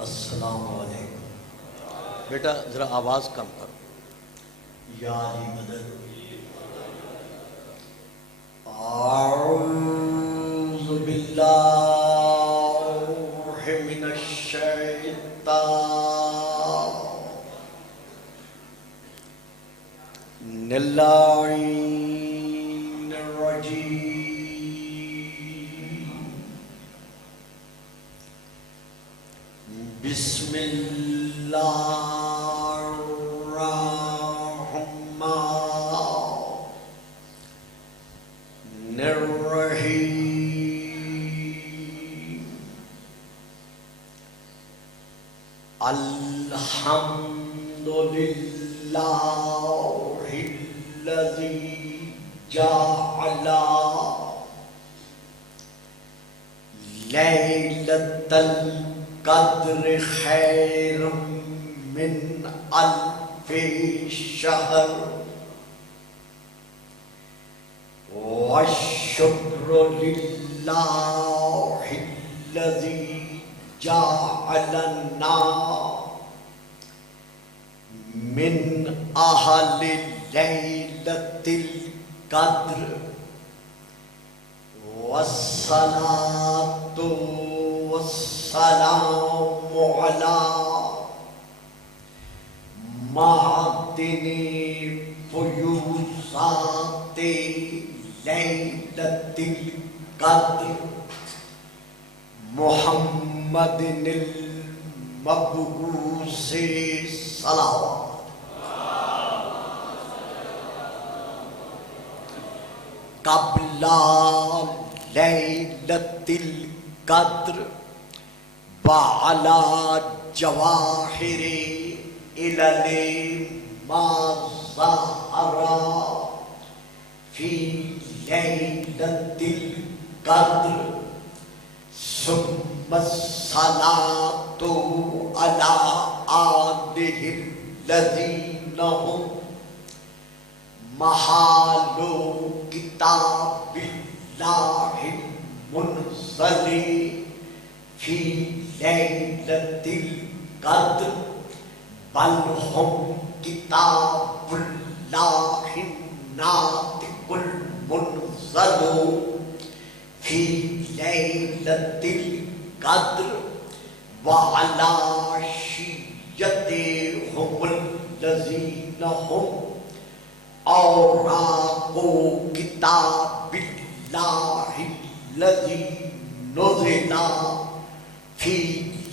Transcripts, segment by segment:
السلام علیکم. بیٹا ذرا آواز کم کرو. یا علی مدد. اعوذ باللہ من الشیطان اللعین الرجیم. بسم اللہ الرحمن الرحیم. الحمد للہ الذی جعل لیلۃ القدر خیر من الف شہر والشکر للہ الذی جعلنا من اہل لیلۃ القدر والصلاۃ والسلام علی معدن فیوضات لیلۃ القدر محمد المبعوث صلوات. قبل لیلۃ القدر وعلی جواہر علل ما ظہر فی لیلۃ القدر ثم الصلاۃ علی آلہ الذین هم محال کتاب اللہ المنزل فی لیلۃ القدر بل هم کتاب اللہ الناطق المنزل فی لیلۃ القدر وعلی شیعتهم الذین هم اوراق کتاب اللہ الذی نزل فی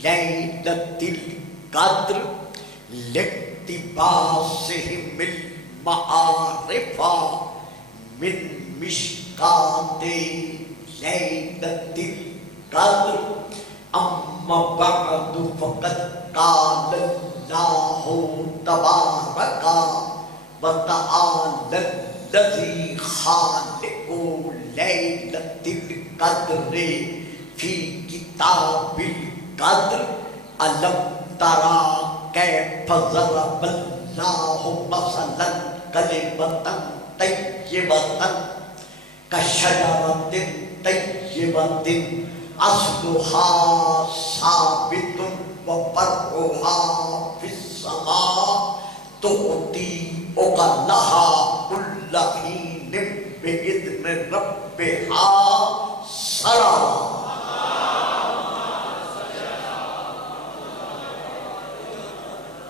لیلۃ القدر لاقتباسہم المعارف من مشکات لیلۃ القدر. اما بعد فقد قال اللہ تبارک وتعالی الذی خالق لیلۃ القدر فی کتاب القدر. الم تری کیف ضرب اللہ مثلا کلمۃ طیبۃ کشجرۃ طیبۃ اصلها ثابت وفرعها فی السماء تؤتی اکلها کل حین بإذن ربها سرا.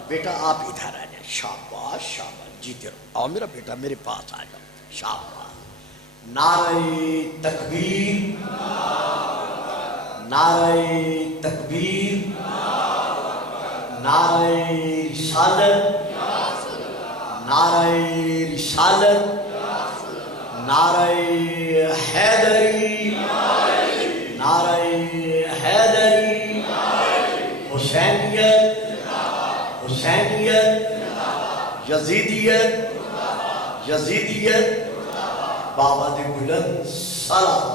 بیٹا آپ ادھر آ جائیں. شاباش شاباش. جیتے رہو. آؤ میرا بیٹا میرے پاس آ جاؤ. شاباش. نعرہ تکبیر، نعرہ تکبیر، نعرہ رسالت، نعرہ رسالت، نعرہ حیدری، نعرہ حیدری. حسینیت، حسینیت، یزیدیت، یزیدیت. بابا دے بلند سلام.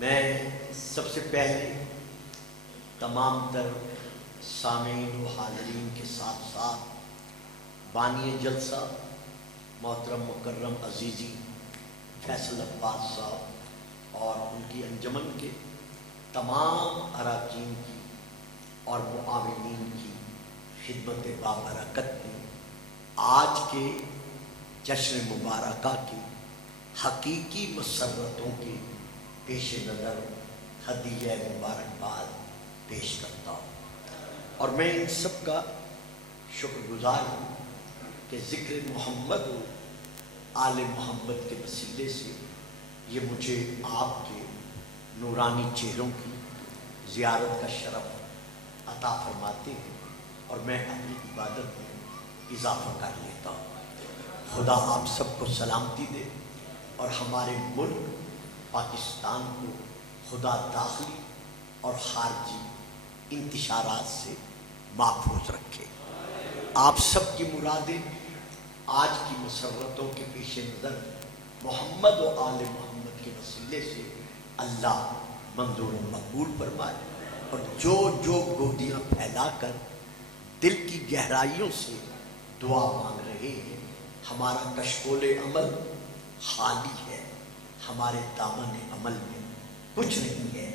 میں سب سے پہلے تمام تر سامعین و حاضرین کے ساتھ ساتھ بانی جلسہ محترم مکرم عزیزی فیصل عباس صاحب اور ان کی انجمن کے تمام اراکین کی اور معاونین کی خدمت بابرکت میں آج کے جشن مبارکہ کی حقیقی مسرتوں کے پیش نظر ہدیہ مبارکباد پیش کرتا ہوں، اور میں ان سب کا شکر گزار ہوں کہ ذکر محمد و آل محمد کے وسیلے سے یہ مجھے آپ کے نورانی چہروں کی زیارت کا شرف عطا فرماتے ہیں اور میں اپنی عبادت میں اضافہ کر لیتا ہوں۔ خدا آپ سب کو سلامتی دے اور ہمارے ملک پاکستان کو خدا داخلی اور خارجی انتشارات سے محفوظ رکھے۔ آپ سب کی مرادیں آج کی مسرتوں کے پیش نظر محمد و آل محمد کے وسیلے سے اللہ منظور و مقبول فرمائے، اور جو گودیاں پھیلا کر دل کی گہرائیوں سے دعا مانگ رہے ہیں، ہمارا کشکول عمل خالی ہے، ہمارے دامن عمل میں کچھ نہیں ہے،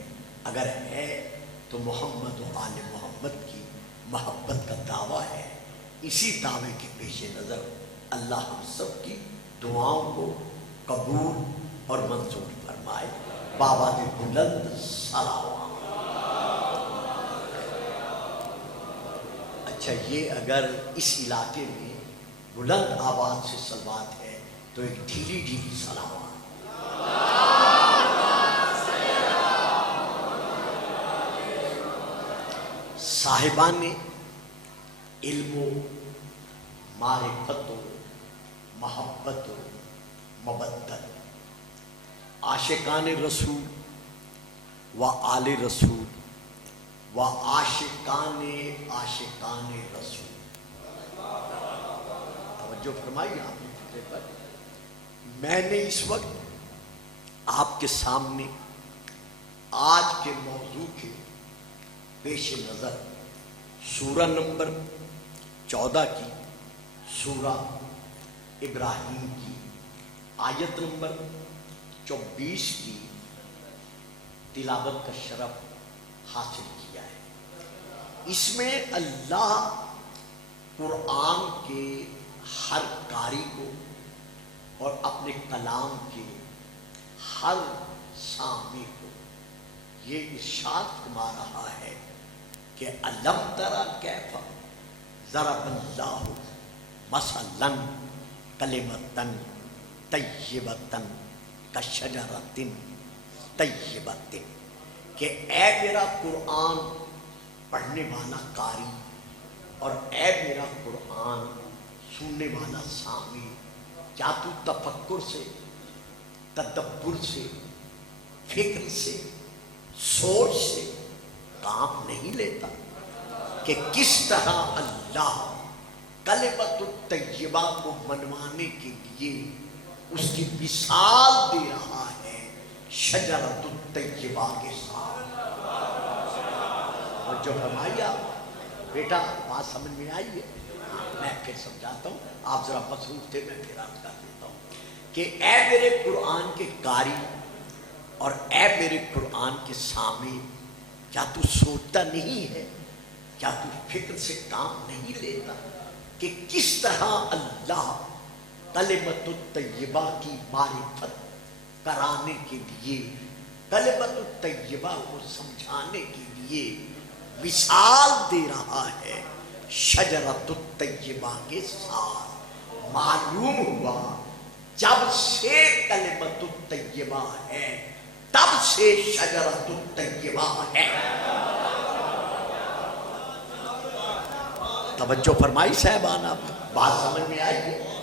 اگر ہے تو محمد و آل محمد کی محبت کا دعویٰ ہے۔ اسی دعوے کے پیش نظر اللہ ہم سب کی دعاؤں کو قبول اور منظور فرمائے۔ بابا کے بلند سلام۔ اچھا، یہ اگر اس علاقے میں بلند آواز سے صلوات ہے تو ایک ڈھیلی ڈھیلی سلام۔ صاحبان علم و معرفت و محبت و مبدت، عاشقان رسول و آل رسول و عاشقان رسول، توجہ فرمائیے آپ نے فکرے پر۔ میں نے اس وقت آپ کے سامنے آج کے موضوع کے پیش نظر سورہ نمبر 14 کی، سورہ ابراہیم کی آیت نمبر 24 کی تلاوت کا شرف حاصل کیا ہے۔ اس میں اللہ قرآن کے ہر قاری کو اور اپنے کلام کے ہر سامع کو یہ ارشاد فرما رہا ہے کہ الم تری کیف ضرب اللہ مثلا کلمۃ طیبۃ کشجرۃ طیبۃ، کہ اے میرا قرآن پڑھنے والا قاری اور اے میرا قرآن سننے والا سامع، کیا تو تفکر سے، تدبر سے، فکر سے، سوچ سے کام نہیں لیتا کہ کس طرح اللہ کلمۃ الطیبہ کو منوانے کے لیے اس کی مثال دے رہا ہے شجرۃ الطیبہ کے ساتھ۔ اور جو فرمایا بیٹا بات سمجھ میں آئی ہے، میں پھر سمجھاتا ہوں، آپ ذرا مصروف تھے، میں پھر عرض کر دیتا ہوں کہ اے میرے قرآن کے قاری اور اے میرے قرآن کے سامع، کیا تو سوچتا نہیں ہے، کیا تو فکر سے کام نہیں لیتا کہ کس طرح اللہ کلمۃ الطیبہ کی معرفت کرانے کے لیے، کلمۃ الطیبہ کو سمجھانے کے لیے مثال دے رہا ہے شجرۃ الطیبہ کے ساتھ۔ معلوم ہوا جب سے کلمۃ الطیبہ ہے تب سے شجرۃ الطیبہ ہے۔ توجہ فرمائی صاحبان، آپ بات سمجھ میں آئی ہے؟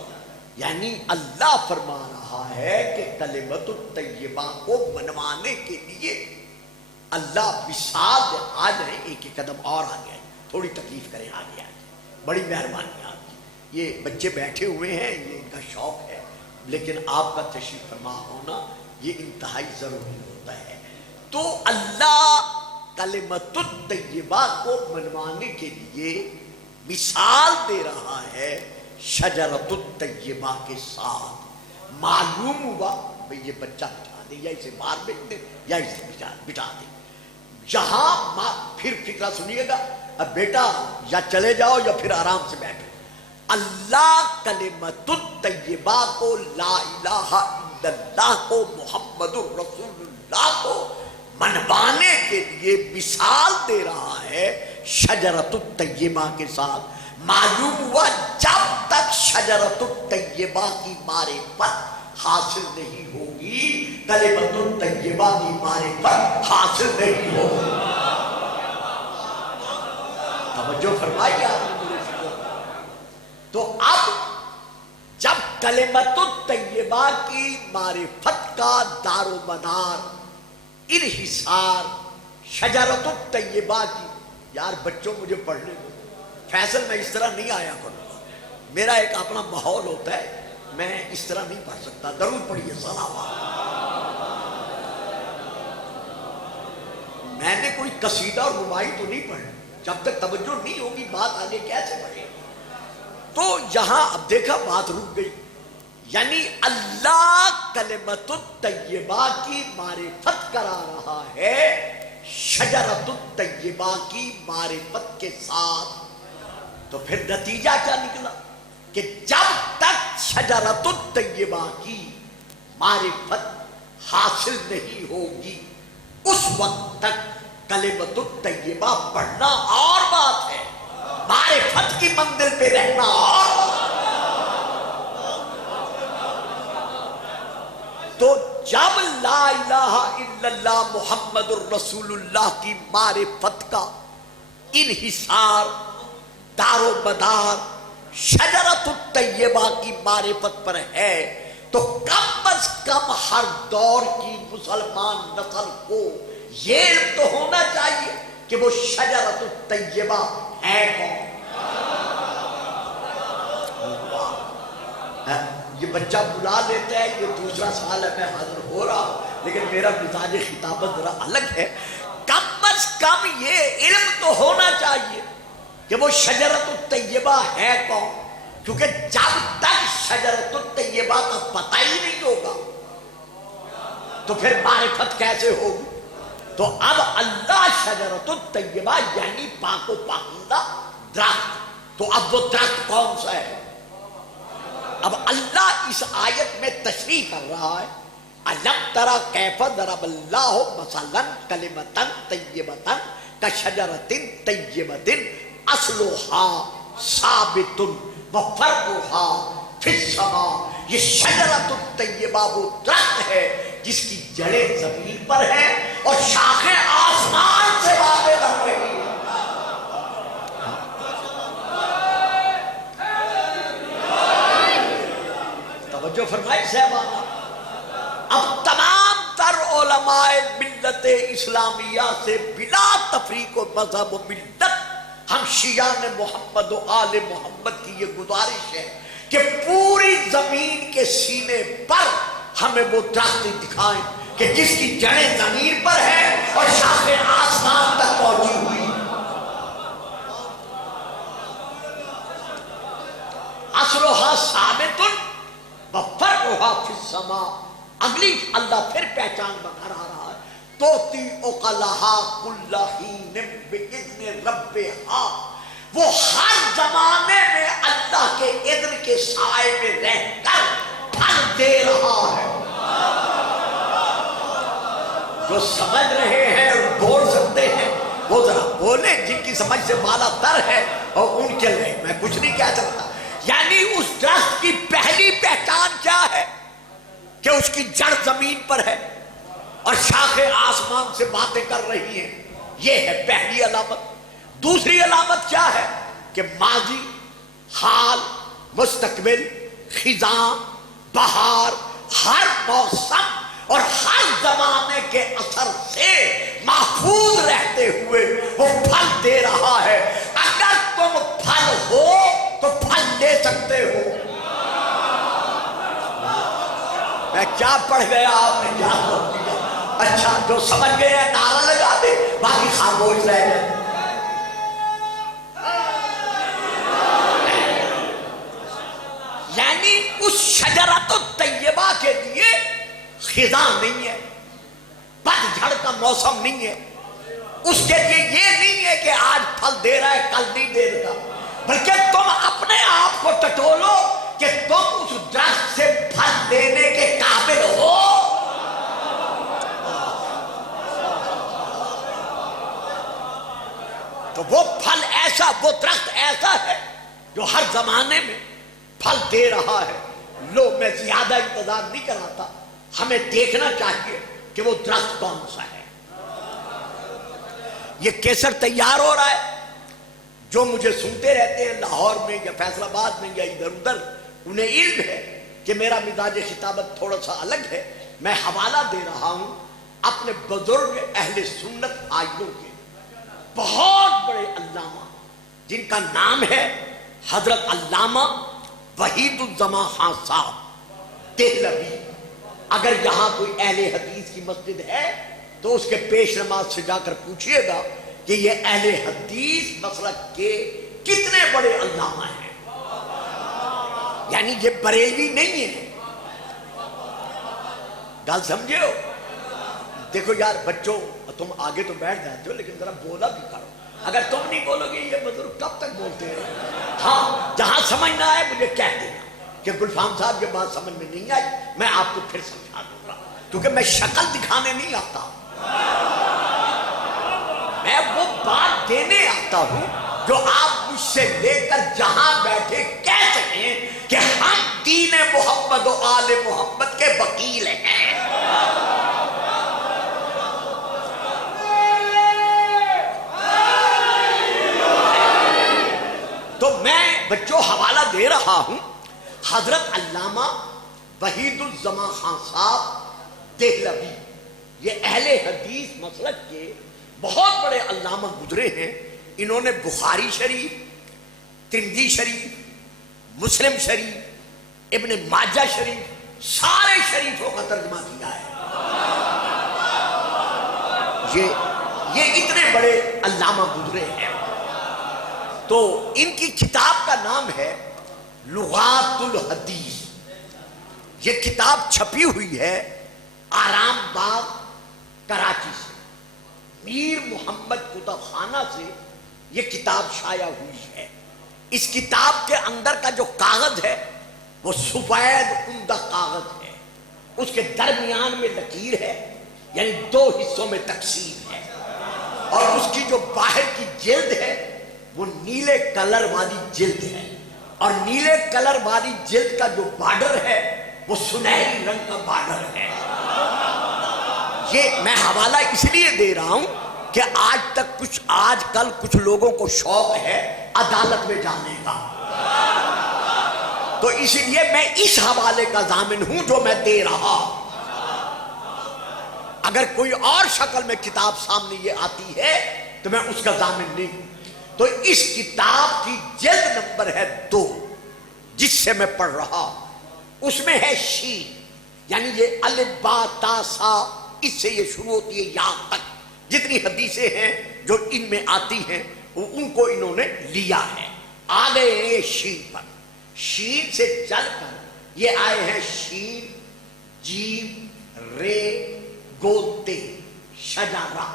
یعنی اللہ فرما رہا ہے کہ کلمۃ الطیبہ کو منوانے کے لیے اللہ مثال آ جائیں، ایک ایک قدم اور آ جائیں، تھوڑی تکلیف کریں، آگے آ جائیں، بڑی مہربانی آپ کی۔ یہ بچے بیٹھے ہوئے ہیں، یہ ان کا شوق ہے، لیکن آپ کا تشریف فرما ہونا یہ انتہائی ضروری ہوتا ہے۔ تو اللہ کلمۃ الطیبہ کو منوانے کے لیے مثال دے رہا ہے شجرۃ الطیبہ کے ساتھ۔ معلوم ہوا بھئی یہ بچہ بٹھا دے یا اسے باہر بھیج دے یا اسے بٹھا دے. یہاں پھر فکرہ سنیے گا، اب بیٹا یا چلے جاؤ یا پھر آرام سے بیٹھو. اللہ کلمۃ الطیبہ کو، لا الہ الا اللہ کو، محمد الرسول اللہ کو منوانے کے لیے مثال دے رہا ہے شجرۃ الطیبہ کے ساتھ. معلوم ہوا جب تک شجرۃ الطیبہ کی معرفت حاصل نہیں ہوگی کلمۃ الطیبہ کی معرفت حاصل نہیں ہوگی. توجہ فرمائیے آپ نے. تو اب جب کلمۃ الطیبہ کی معرفت کا دار و مدار انحصار شجرۃ الطیبہ کی، یار بچوں مجھے پڑھنے دو، فیصل میں اس طرح نہیں آیا کروں گا، میرا ایک اپنا ماحول ہوتا ہے، میں اس طرح نہیں پڑھ سکتا. درود پڑھیے صلوات. میں نے کوئی قصیدہ اور رباعی تو نہیں پڑھا، جب تک توجہ نہیں ہوگی بات آگے کیسے بڑھے. تو یہاں اب دیکھا بات رک گئی، یعنی اللہ کلمۃ الطیبہ کی معرفت کرا رہا ہے شجرۃ الطیبہ کی معرفت کے ساتھ. تو پھر نتیجہ کیا نکلا کہ جب تک شجرۃ الطیبہ کی معرفت حاصل نہیں ہوگی اس وقت تک کلمۃ الطیبہ پڑھنا اور بات ہے، معرفت کی منزل پہ رہنا اور بات. تو جب لا الہ الا اللہ محمد الرسول اللہ کی معرفت کا انحصار دار و مدار شجرۃ الطیبہ کی معرفت پر ہے تو کم از کم ہر دور کی مسلمان نسل کو یہ علم تو ہونا چاہیے کہ وہ شجرۃ الطیبہ ہے کون. یہ بچہ بلا لیتا ہے، یہ دوسرا سال ہے میں حاضر ہو رہا ہوں، لیکن میرا مزاج خطابت ذرا الگ ہے. کم از کم یہ علم تو ہونا چاہیے کہ وہ شجرۃ الطیبہ ہے کون، کیونکہ جب تک شجرۃ الطیبہ کا پتہ ہی نہیں ہوگا تو پھر معرفت کیسے ہوگی. تو اب اللہ شجرۃ الطیبہ یعنی پاک و پاکیزہ درخت. تو اب وہ درخت کون سا ہے؟ اب اللہ اس آیت میں تشریح کر رہا ہے، الم تری کیف ضرب اللہ مثلا کلمۃ طیبۃ کشجرۃ طیبۃ اصلها ثابت وفرعها فی السماء. یہ شجرۃ الطیبہ وہ درخت ہے جس کی جڑیں زمین پر ہیں اور شاخیں آسمان سے باتیں کر رہی ہیں. توجہ فرمائی صاحبہ. اب تمام تر علماء ملت اسلامیہ سے بلا تفریق و مذہب و ملت ہم شیعان محمد و آل محمد کی یہ گزارش ہے کہ پوری زمین کے سینے پر ہمیں وہ درخت دکھائیں کہ جس کی جڑیں زمین پر ہیں اور شاخیں آسمان تک پہنچی ہوئی. اصلها ثابت وفرعها فی السماء. اگلی اللہ پھر پہچان بتا رہا ہے، توتی عقلها کل حین باذن ربها. وہ ہر زمانے میں اللہ کے اذن کے سائے میں رہ کر پھل دے رہا ہے. جو سمجھ رہے ہیں اور بول سکتے ہیں وہ ذرا بولیں، جن کی سمجھ سے بالا تر ہے اور ان کے لیے میں کچھ نہیں کہہ سکتا. یعنی اس درخت کی پہلی پہچان کیا ہے کہ اس کی جڑ زمین پر ہے اور شاخیں آسمان سے باتیں کر رہی ہیں. یہ ہے پہلی علامت. دوسری علامت کیا ہے کہ ماضی، حال، مستقبل، خزاں، بہار، ہر موسم اور ہر زمانے کے اثر سے محفوظ رہتے ہوئے وہ پھل دے رہا ہے. اگر تم پھل ہو تو پھل لے سکتے ہو. میں کیا پڑھ گیا آپ نے یاد رکھ دیا. اچھا جو سمجھ گئے ہیں نعرہ لگا دے، باقی خاموش رہ جائے. یعنی اس شجرۃ الطیبہ کے لیے خزاں نہیں ہے، پتجھڑ کا موسم نہیں ہے، اس کے لیے یہ نہیں ہے کہ آج پھل دے رہا ہے کل نہیں دے رہا، بلکہ تم اپنے آپ کو ٹٹولو کہ تم اس درخت سے پھل دینے کے قابل ہو۔ تو وہ پھل ایسا، وہ درخت ایسا ہے جو ہر زمانے میں پھل دے رہا ہے۔ لو میں زیادہ انتظار نہیں کراتا، ہمیں دیکھنا چاہیے کہ وہ درخت کون سا ہے۔ یہ کیسر تیار ہو رہا ہے، جو مجھے سنتے رہتے ہیں لاہور میں یا فیصل آباد میں یا ادھر ادھر، انہیں علم ہے کہ میرا مزاج خطابت تھوڑا سا الگ ہے۔ میں حوالہ دے رہا ہوں اپنے بزرگ اہل سنت آئیوں کے، بہت بڑے علامہ جن کا نام ہے حضرت علامہ وحید الزماں خان صاحب دہلوی۔ اگر یہاں کوئی اہل حدیث کی مسجد ہے تو اس کے پیش نماز سے جا کر پوچھئے گا کہ یہ اہل حدیث مسلک کے کتنے بڑے علامہ ہیں، یعنی یہ بریلوی نہیں ہے۔ گل سمجھے ہو؟ دیکھو یار بچوں، تم آگے تو بیٹھ جاتے ہو لیکن ذرا بولا بھی کرو، اگر تم نہیں بولو گے یہ بزرگ کب تک بولتے ہیں؟ ہاں جہاں سمجھ نہ آئے مجھے کہہ دینا کہ گلفام صاحب یہ بات سمجھ میں نہیں آئی، میں آپ کو پھر سمجھا دوں گا، کیونکہ میں شکل دکھانے نہیں آتا، میں وہ بات دینے آتا ہوں جو آپ مجھ سے لے کر جہاں بیٹھے کہہ سکیں کہ ہم دین محمد و آل محمد کے وکیل ہیں۔ تو میں بچوں حوالہ دے رہا ہوں حضرت علامہ وحید الزماں خان صاحب دہلوی، یہ اہل حدیث مسلک کے بہت بڑے علامہ گزرے ہیں۔ انہوں نے بخاری شریف، ترمذی شریف، مسلم شریف، ابن ماجہ شریف، سارے شریفوں کا ترجمہ کیا ہے۔ یہ اتنے بڑے علامہ گزرے ہیں۔ تو ان کی کتاب کا نام ہے لغات الحدیث۔ یہ کتاب چھپی ہوئی ہے آرام باغ کراچی سے، میر محمد کتب خانہ سے یہ کتاب شائع ہوئی ہے۔ اس کتاب کے اندر کا جو کاغذ ہے وہ سفید عمدہ کاغذ ہے، اس کے درمیان میں لکیر ہے، یعنی 2 حصوں میں تقسیم ہے، اور اس کی جو باہر کی جلد ہے وہ نیلے کلر والی جلد ہے، اور نیلے کلر والی جلد کا جو بارڈر ہے وہ سنہری رنگ کا بارڈر ہے۔ یہ میں حوالہ اس لیے دے رہا ہوں کہ آج کل کچھ لوگوں کو شوق ہے عدالت میں جانے کا، تو اس لیے میں اس حوالے کا ضامن ہوں جو میں دے رہا۔ اگر کوئی اور شکل میں کتاب سامنے یہ آتی ہے تو میں اس کا ضامن نہیں ہوں۔ تو اس کتاب کی جلد نمبر ہے 2 جس سے میں پڑھ رہا، اس میں ہے شین، یعنی یہ الف با تا سا، اس سے یہ شروع ہوتی ہے یا تک، جتنی حدیثیں ہیں جو ان میں آتی ہیں ان کو انہوں نے لیا ہے۔ آ گئے ہیں یہ شین پر، شین سے چل کر یہ آئے ہیں شین، جیم، رے، گوتے، شجرہ۔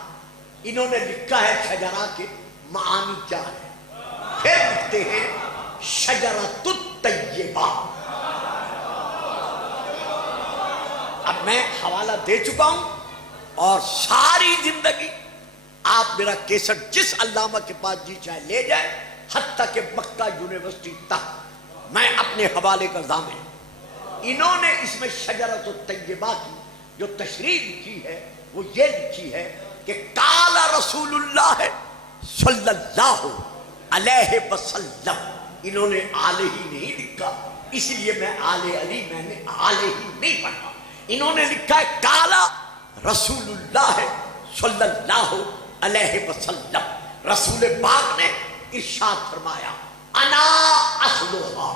انہوں نے لکھا ہے شجرہ کے معانی کیا ہے، پھر لکھتے ہیں شجرۃ الطیبہ۔ اب میں حوالہ دے چکا ہوں، اور ساری زندگی آپ میرا کیسٹ جس علامہ کے پاس جی چاہے لے جائے، حتیٰ کہ مکہ یونیورسٹی تک میں اپنے حوالے کا ضامن۔ انہوں نے اس میں شجرۃ الطیبہ کی جو تشریح لکھی ہے وہ یہ لکھی ہے کہ قال رسول اللہ صلی اللہ علیہ وسلم۔ انہوں نے آلہ ہی نہیں لکھا، اس لیے میں آلہ علی، میں نے آلہ ہی نہیں پڑھا۔ انہوں نے لکھا ہے قال رسول اللہ صلی اللہ علیہ وسلم، رسول پاک نے ارشاد فرمایا انا اصلھا،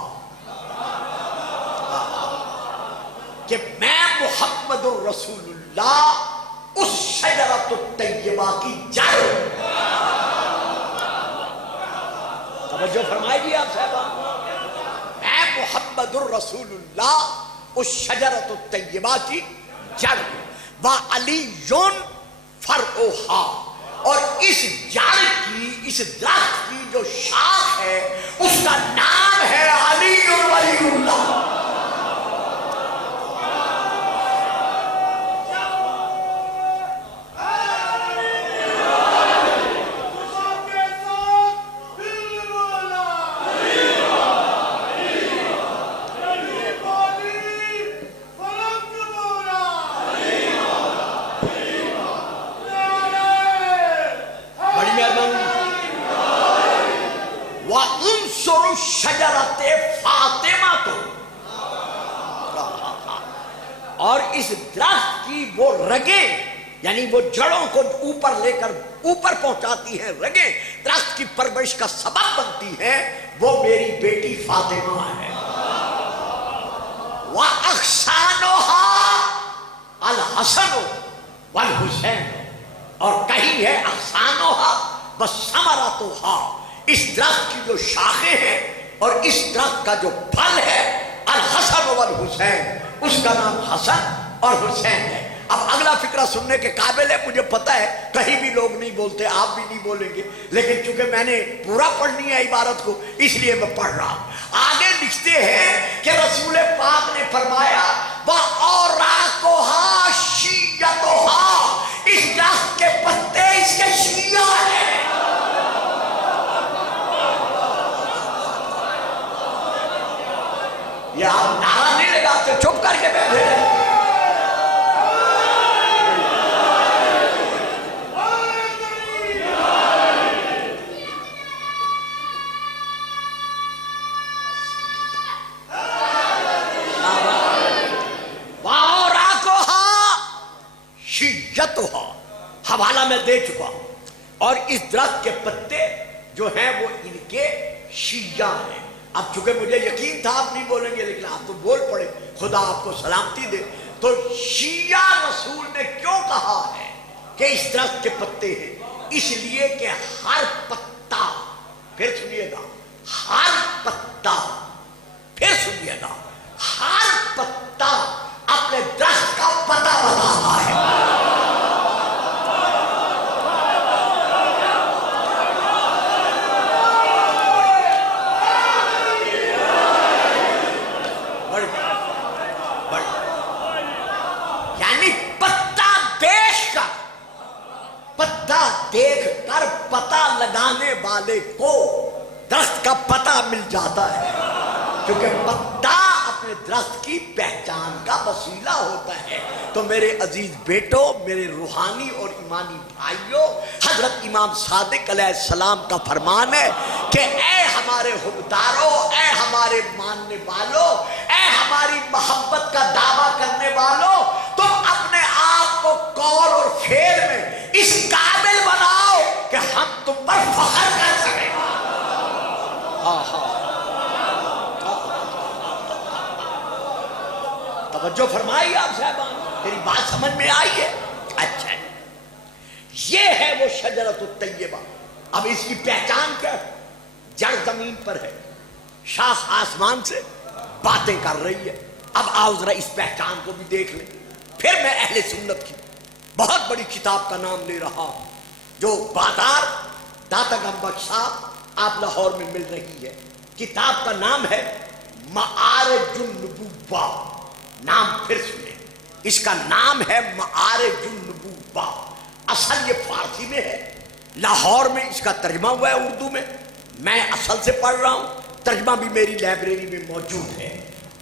کہ میں محمد الرسول اللہ اس شجرۃ الطیبہ کی جڑ۔ توجہ فرمائے گی آپ صاحبان، میں محمد الرسول اللہ اس شجرۃ الطیبہ کی جڑ وَعَلِيٌّ فَرْعُهَا، اور اس جڑ کی، اس درخت کی جو شاخ ہے اس کا نام ہے علی ولی اللہ۔ وَانصُرُ شَجَرَتِ فاطمہ تو، اور اس درخت کی وہ رگیں، یعنی وہ جڑوں کو اوپر لے کر اوپر پہنچاتی ہیں، رگیں درخت کی پرورش کا سبب بنتی ہیں، وہ میری بیٹی فاطمہ ہے۔ وَأَغْصَانُهَا الْحَسَنُ وَالْحُسَيْنُ، اور کہیں ہے اغصانها وَثَمَرَتُهَا، اس درخت کی جو شاخیں ہیں اور اس درخت کا جو پھل ہے، الحسن والحسین، اس کا نام حسن اور حسین ہے۔ اب اگلا فقرہ سننے کے قابل ہے، مجھے پتہ ہے کہیں بھی لوگ نہیں بولتے، آپ بھی نہیں بولیں گے، لیکن چونکہ میں نے پورا پڑھنی ہے عبارت کو اس لیے میں پڑھ رہا ہوں۔ آگے لکھتے ہیں کہ رسول پاک نے فرمایا وَأَوْرَاقُهَا شِيَّتُهَا، اس درخت کے پتے اس کے شیعہ ہیں۔ یہ آپ نعرہ نہیں لگاتے، چپ کر کے بیٹھے ہیں۔ حوالہ میں دے چکا ہوں، اور اس درخت کے پتے جو ہیں وہ ان کے شیعہ ہیں۔ اب چونکہ مجھے یقین تھا آپ نہیں بولیں گے، لیکن آپ تو بول پڑے، خدا آپ کو سلامتی دے۔ تو شیعہ رسول نے کیوں کہا ہے کہ اس درخت کے پتے ہیں؟ اس لیے کہ ہر پتا، پھر سنیے گا، ہر پتا، پھر سنیے گا، ہر پتا اپنے درخت کا پتا بتا رہا ہے۔ دیکھ کر پتہ لگانے والے کو درخت کا پتہ مل جاتا ہے، کیونکہ پتا اپنے درخت کی پہچان کا وسیلہ ہوتا ہے۔ تو میرے عزیز بیٹوں، میرے روحانی اور ایمانی بھائیوں، حضرت امام صادق علیہ السلام کا فرمان ہے کہ اے ہمارے حبداروں، اے ہمارے ماننے والوں، اے ہماری محبت کا دعویٰ کرنے والوں، تم اپنے آپ کو قول اور فعل میں اس قابل بناؤ کہ ہم تم پر فخر کر سکیں۔ توجہ فرمائی آپ صاحبان، میری بات سمجھ میں آئی ہے؟ اچھا، یہ ہے وہ شجرۃ الطیبہ۔ اب اس کی پہچان کیا ہے؟ جڑ زمین پر ہے، شاخ آسمان سے باتیں کر رہی ہے۔ اب آؤ ذرا اس پہچان کو بھی دیکھ لیں۔ پھر میں اہل سنت کی بہت بڑی کتاب کا نام لے رہا ہوں، جو بازار داتا گنج بخش صاحب آپ لاہور میں مل رہی ہے۔ کتاب کا نام ہے معارج النبوہ۔ نام پھر سنیں، اس کا نام ہے معارج النبوہ۔ اصل یہ فارسی میں ہے، لاہور میں اس کا ترجمہ ہوا ہے اردو میں، میں اصل سے پڑھ رہا ہوں، ترجمہ بھی میری لائبریری میں موجود ہے۔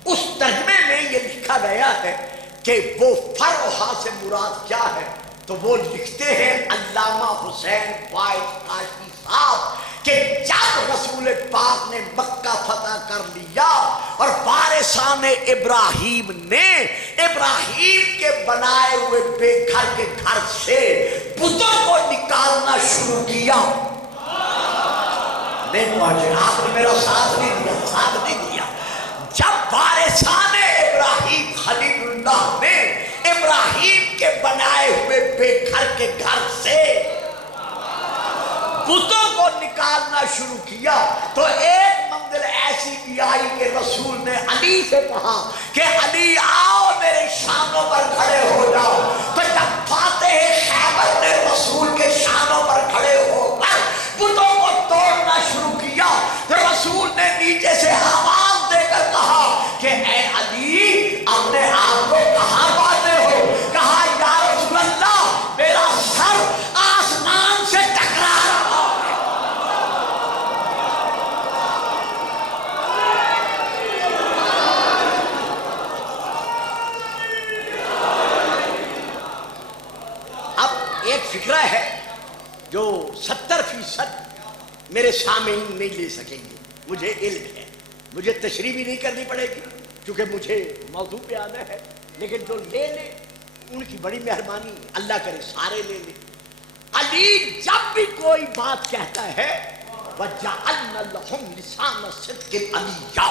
اس ترجمے میں یہ لکھا گیا ہے کہ وہ فرعها سے مراد کیا ہے، تو وہ لکھتے ہیں علامہ حسین فائز کاشی صاحب کہ جب رسول پاک نے مکہ فتح کر لیا اور وارثان ابراہیم نے ابراہیم کے بنائے ہوئے بے گھر کے گھر سے بتوں کو نکالنا شروع کیا، نہیں پہنچے، آپ نے میرا ساتھ نہیں دیا، ساتھ نہیں دیا۔ جب وارثان ابراہیم خلیل اللہ نے ابراہیم کے بنائے ہوئے بے گھر کے گھر سے بتوں کو نکالنا شروع کیا، تو ایک منزل ایسی بھی آئی کہ رسول نے علی سے کہا کہ علی آؤ میرے شانوں پر کھڑے ہو فکرہ ہے جو 70% میرے سامعین نہیں لے سکیں گے. مجھے علم ہے, مجھے تشریح بھی نہیں کرنی پڑے گی کیونکہ مجھے موضوع پہ آنا ہے, لیکن جو لے لے ان کی بڑی مہربانی, اللہ کرے سارے لے لے. علی جب بھی کوئی بات کہتا ہے وَجَعَلْنَا لَهُمْ لِسَانَ صِدْقٍ عَلِيًّا,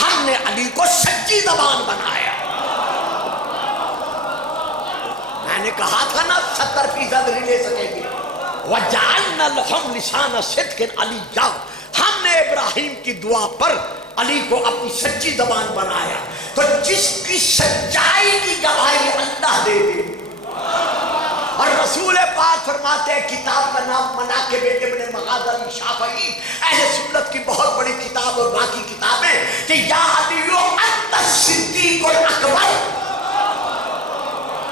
ہم نے علی کو سچی زبان بنایا. میں نے کہا تھا نا 70% نہیں لے سکیں گے. وَجَعَلْنَا لَهُمْ لِسَانَ صِدْقٍ عَلِيًّا, ہم نے ابراہیم کی دعا پر علی کو اپنی سچی زبان بنایا. تو جس کی سچائی کی گواہی اللہ دے دے, اور رسول پاک فرماتے ہیں کتاب کا نام مناقب ابن مغازی شافعی, اہل سنت کی بہت بڑی کتاب اور باقی کتابیں, کہ یا علی انت الصدیق الاکبر,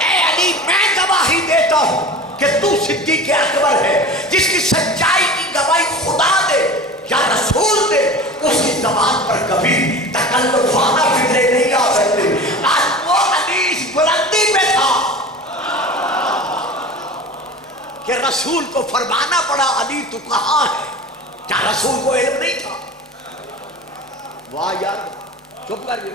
اے علی میں گواہی دیتا ہوں کہ تو صدیق اکبر ہے. جس کی سچائی کی گواہی خدا دے یا رسول دے, اس کی زبان پر کبھی تکلفانہ فکرے نہیں آ سکتے. آج وہ علی اس بلندی میں تھا کہ رسول کو فرمانا پڑا علی تو کہاں ہے. کیا رسول کو علم نہیں تھا؟ واہ یار, چپ کر گئے.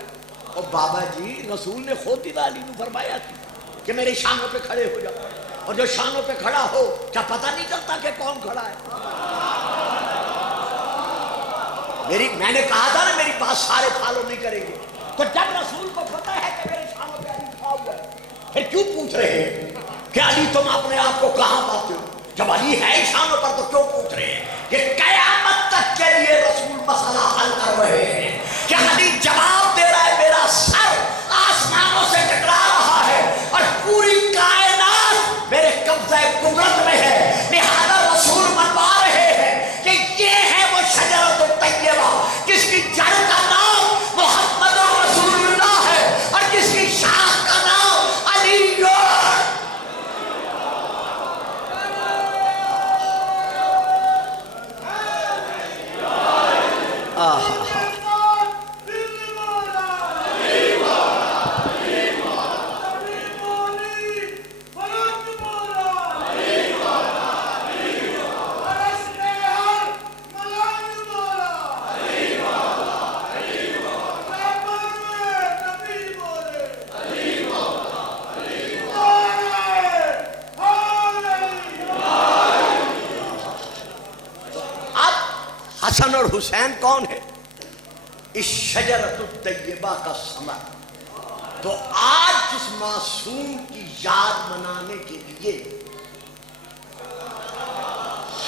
اور بابا جی رسول نے خود علی کو فرمایا تھی کہ میرے شانوں پہ کھڑے ہو جاؤ, اور جو شانوں پہ کھڑا ہو کیا پتہ نہیں چلتا کہ کون کھڑا ہے. میں نے کہا تھا نا میری بات سارے فالو نہیں کریں گے. تو جب رسول کو پتہ ہے کہ میرے شانوں پہ علی کھڑا ہوا ہے, پھر کیوں پوچھ رہے ہیں کہ علی تم اپنے آپ کو کہاں پاتے ہو؟ جب علی ہے شانوں پر تو کیوں پوچھ رہے ہیں؟ یہ قیامت تک کے لیے رسول مسئلہ حل کر رہے ہیں کہ علی جواب دے رہا ہے میرا سر آسمانوں سے ٹکرا رہا ہے اور پوری کائنات میرے قبضہ قدرت میں ہے. لہذا رسول منوا رہے ہیں کہ یہ ہے وہ شجرۃ الطیبہ جس کی جڑ کا نام محمد رسول اللہ ہے اور جس کی شاخ کا نام علی. حسن اور حسین کون ہے؟ اس شجرۃ الطیبہ کا ثمر. تو آج جس معصوم کی یاد منانے کے لیے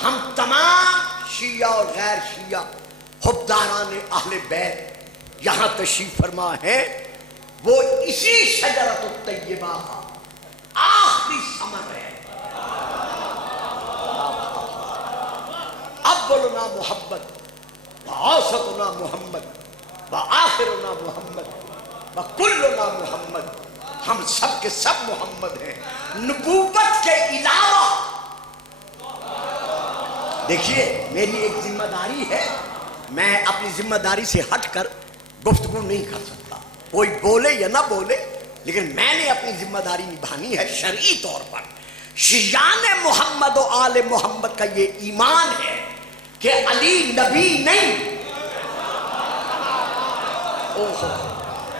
ہم تمام شیعہ اور غیر شیعہ حبداران اہل بیت یہاں تشریف فرما ہے, وہ اسی شجرۃ الطیبہ کا آخری ثمر ہے. اولنا محمد وآوسطنا محمد وآخرنا محمد وکلنا محمد, ہم سب کے سب محمد ہیں. نبوت کے علاوہ دیکھیے میری ایک ذمہ داری ہے, میں اپنی ذمہ داری سے ہٹ کر گفتگو نہیں کر سکتا. کوئی بولے یا نہ بولے, لیکن میں نے اپنی ذمہ داری نبھانی ہے شرعی طور پر. شیعان محمد و آل محمد کا یہ ایمان ہے کہ علی نبی نہیں,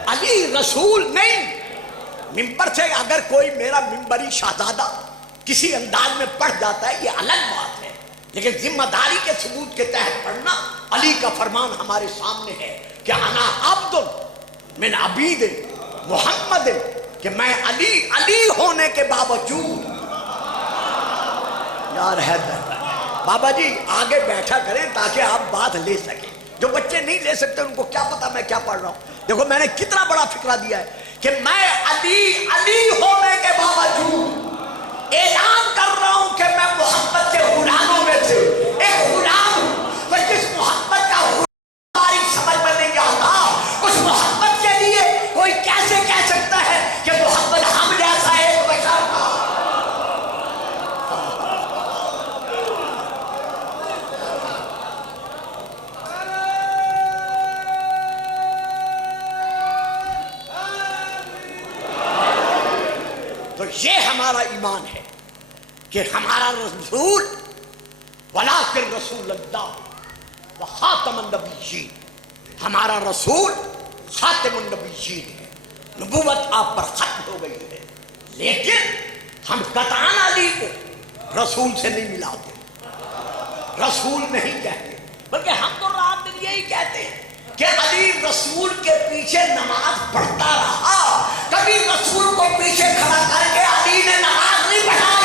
علی رسول نہیں. ممبر سے اگر کوئی میرا ممبری شہزادہ کسی انداز میں پڑھ جاتا ہے یہ الگ بات ہے, لیکن ذمہ داری کے ثبوت کے تحت پڑھنا. علی کا فرمان ہمارے سامنے ہے کہ انا عبد من عبید محمد, کہ میں علی ہونے کے باوجود یار حیدر بابا جی آگے بیٹھا کریں تاکہ آپ بات لے سکیں. جو بچے نہیں لے سکتے ان کو کیا پتا میں کیا پڑھ رہا ہوں. دیکھو میں نے کتنا بڑا فکرہ دیا ہے کہ میں علی ہونے کے باوجود اعلان کر رہا ہوں کہ میں محمد کے غلاموں میں سے ایک غلام ہوں. پر جس محمد کا ہماری سمجھ میں نہیں آتا, اس محمد کے لیے کوئی کیسے کہہ سکتا ہے کہ محمد ہم جیسا ایک بشر تھا. تو یہ ہمارا ایمان ہے کہ ہمارا رسول ولیکن رسول اللہ و خاتم النبیین، ہمارا رسول خاتم النبیین ہے، نبوت آپ پر ختم ہو گئی ہے، لیکن ہم قطعاً علی کو رسول سے نہیں ملاتے، رسول نہیں کہتے، بلکہ ہم تو رات دن یہی کہتے ہیں کہ علی رسول کے پیچھے نماز پڑھتا رہا، کبھی رسول کو پیچھے کھڑا کر کے علی نے نماز نہیں پڑھائی۔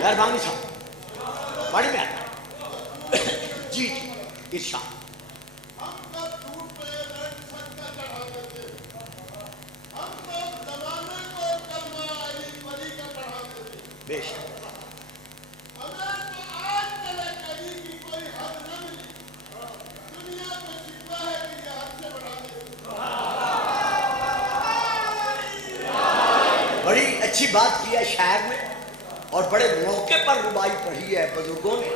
مہربانی صاحب بڑی مہربانی، جی جی ارشاد۔ بے شک بڑی اچھی بات کی ہے شاعر نے، اور بڑے موقع پر ربائی پڑھی ہے بزرگوں نے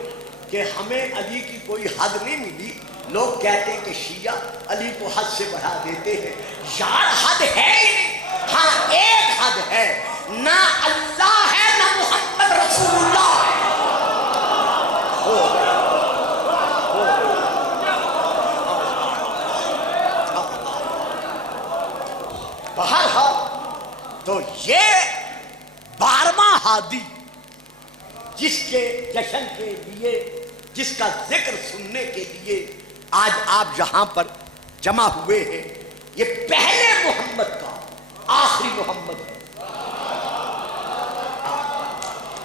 کہ ہمیں علی کی کوئی حد نہیں ملی، لوگ کہتے ہیں کہ شیعہ علی کو حد سے بڑھا دیتے ہیں، یار حد ہے ہی نہیں، ہاں ایک حد ہے، نہ اللہ ہے نہ محمد رسول اللہ ہے۔ بہرحال تو یہ 12واں ہادی جس کے جشن کے لیے، جس کا ذکر سننے کے لیے آج آپ یہاں پر جمع ہوئے ہیں، یہ پہلے محمد کا آخری محمد ہے۔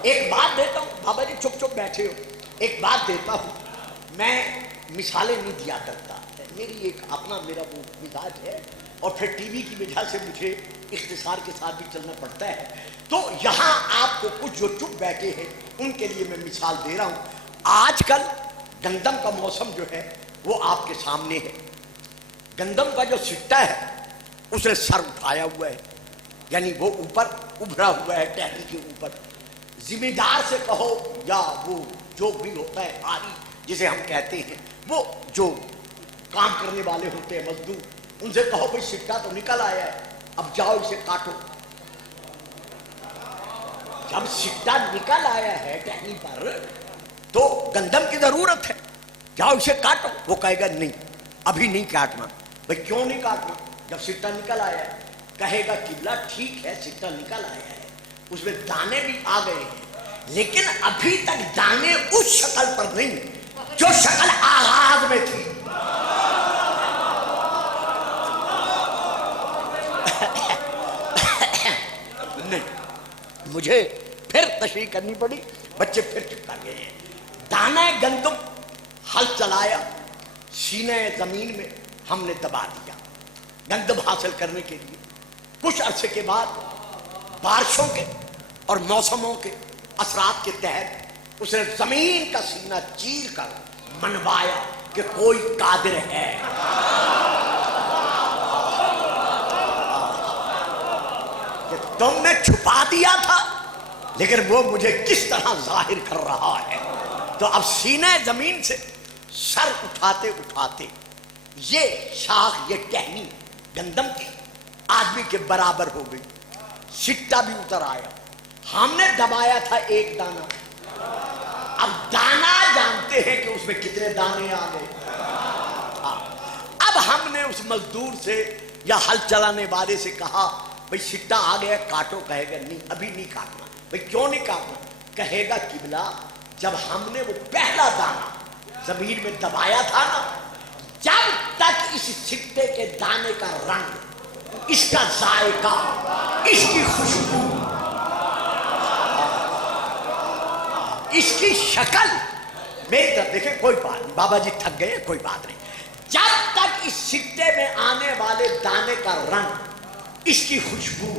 ایک بات دیتا ہوں، بابا جی چپ چپ بیٹھے ہو، ایک بات دیتا ہوں، میں مثالیں نہیں دیا کرتا، میری ایک اپنا میرا وہ مزاج ہے، اور پھر ٹی وی کی وجہ سے مجھے اختصار کے ساتھ بھی چلنا پڑتا ہے، تو یہاں آپ کو کچھ جو چپ بیٹھے ہیں ان کے لیے میں مثال دے رہا ہوں۔ آج کل گندم کا موسم جو ہے وہ آپ کے سامنے ہے، گندم کا جو سٹا ہے اس نے سر اٹھایا ہوا ہے، یعنی وہ اوپر ابھرا ہوا ہے ٹہنی کے اوپر، ذمہ دار سے کہو یا وہ جو بھی ہوتا ہے آری جسے ہم کہتے ہیں، وہ جو کام کرنے والے ہوتے ہیں مزدور، ان سے کہو بھائی سٹا تو نکل آیا ہے، اب جاؤ اسے کاٹو۔ جب سٹا نکل آیا ہے ٹہنی پر تو گندم کی ضرورت ہے، جاؤ اسے کاٹو، وہ کہے گا نہیں ابھی نہیں کاٹنا۔ بھائی کیوں نہیں کاٹنا؟ جب سٹا نکل آیا ہے، کہے گا قبلہ ٹھیک ہے سٹا نکل آیا ہے، اس میں دانے بھی آ گئے ہیں، لیکن ابھی تک دانے اس شکل پر نہیں جو شکل آغاز میں تھی۔ مجھے پھر تشریح کرنی پڑی، بچے پھر چپ کر گئے ہیں۔ دانہ گندم ہل چلایا، سینے زمین میں ہم نے دبا دیا گندم حاصل کرنے کے لیے۔ کچھ عرصے کے بعد بارشوں کے اور موسموں کے اثرات کے تحت اس نے زمین کا سینہ چیر کر منوایا کہ کوئی قادر ہے۔ کہ تم نے چھپا دیا تھا لیکن وہ مجھے کس طرح ظاہر کر رہا ہے۔ تو اب سینہ زمین سے سر اٹھاتے اٹھاتے یہ شاخ، یہ ٹہنی گندم کی آدمی کے برابر ہو گئی، سٹا بھی اتر آیا، ہم نے دبایا تھا ایک دانہ، اب دانہ جانتے ہیں کہ اس میں کتنے دانے آ گئے۔ اب ہم نے اس مزدور سے یا ہل چلانے والے سے کہا بھئی سٹا آ گیا کاٹو، کہے گا نہیں ابھی نہیں کاٹنا۔ بھئی کیوں نہیں کاٹنا؟ کہے گا قبلہ جب ہم نے وہ پہلا دانہ زمین میں دبایا تھا نا، جب تک اس سٹے کے دانے کا رنگ، اس کا ذائقہ، اس کی خوشبو، اس کی شکل، میری طرف دیکھیں، کوئی بات نہیں، بابا جی تھک گئے، کوئی بات نہیں، جب تک اس سٹے میں آنے والے دانے کا رنگ، اس کی خوشبو،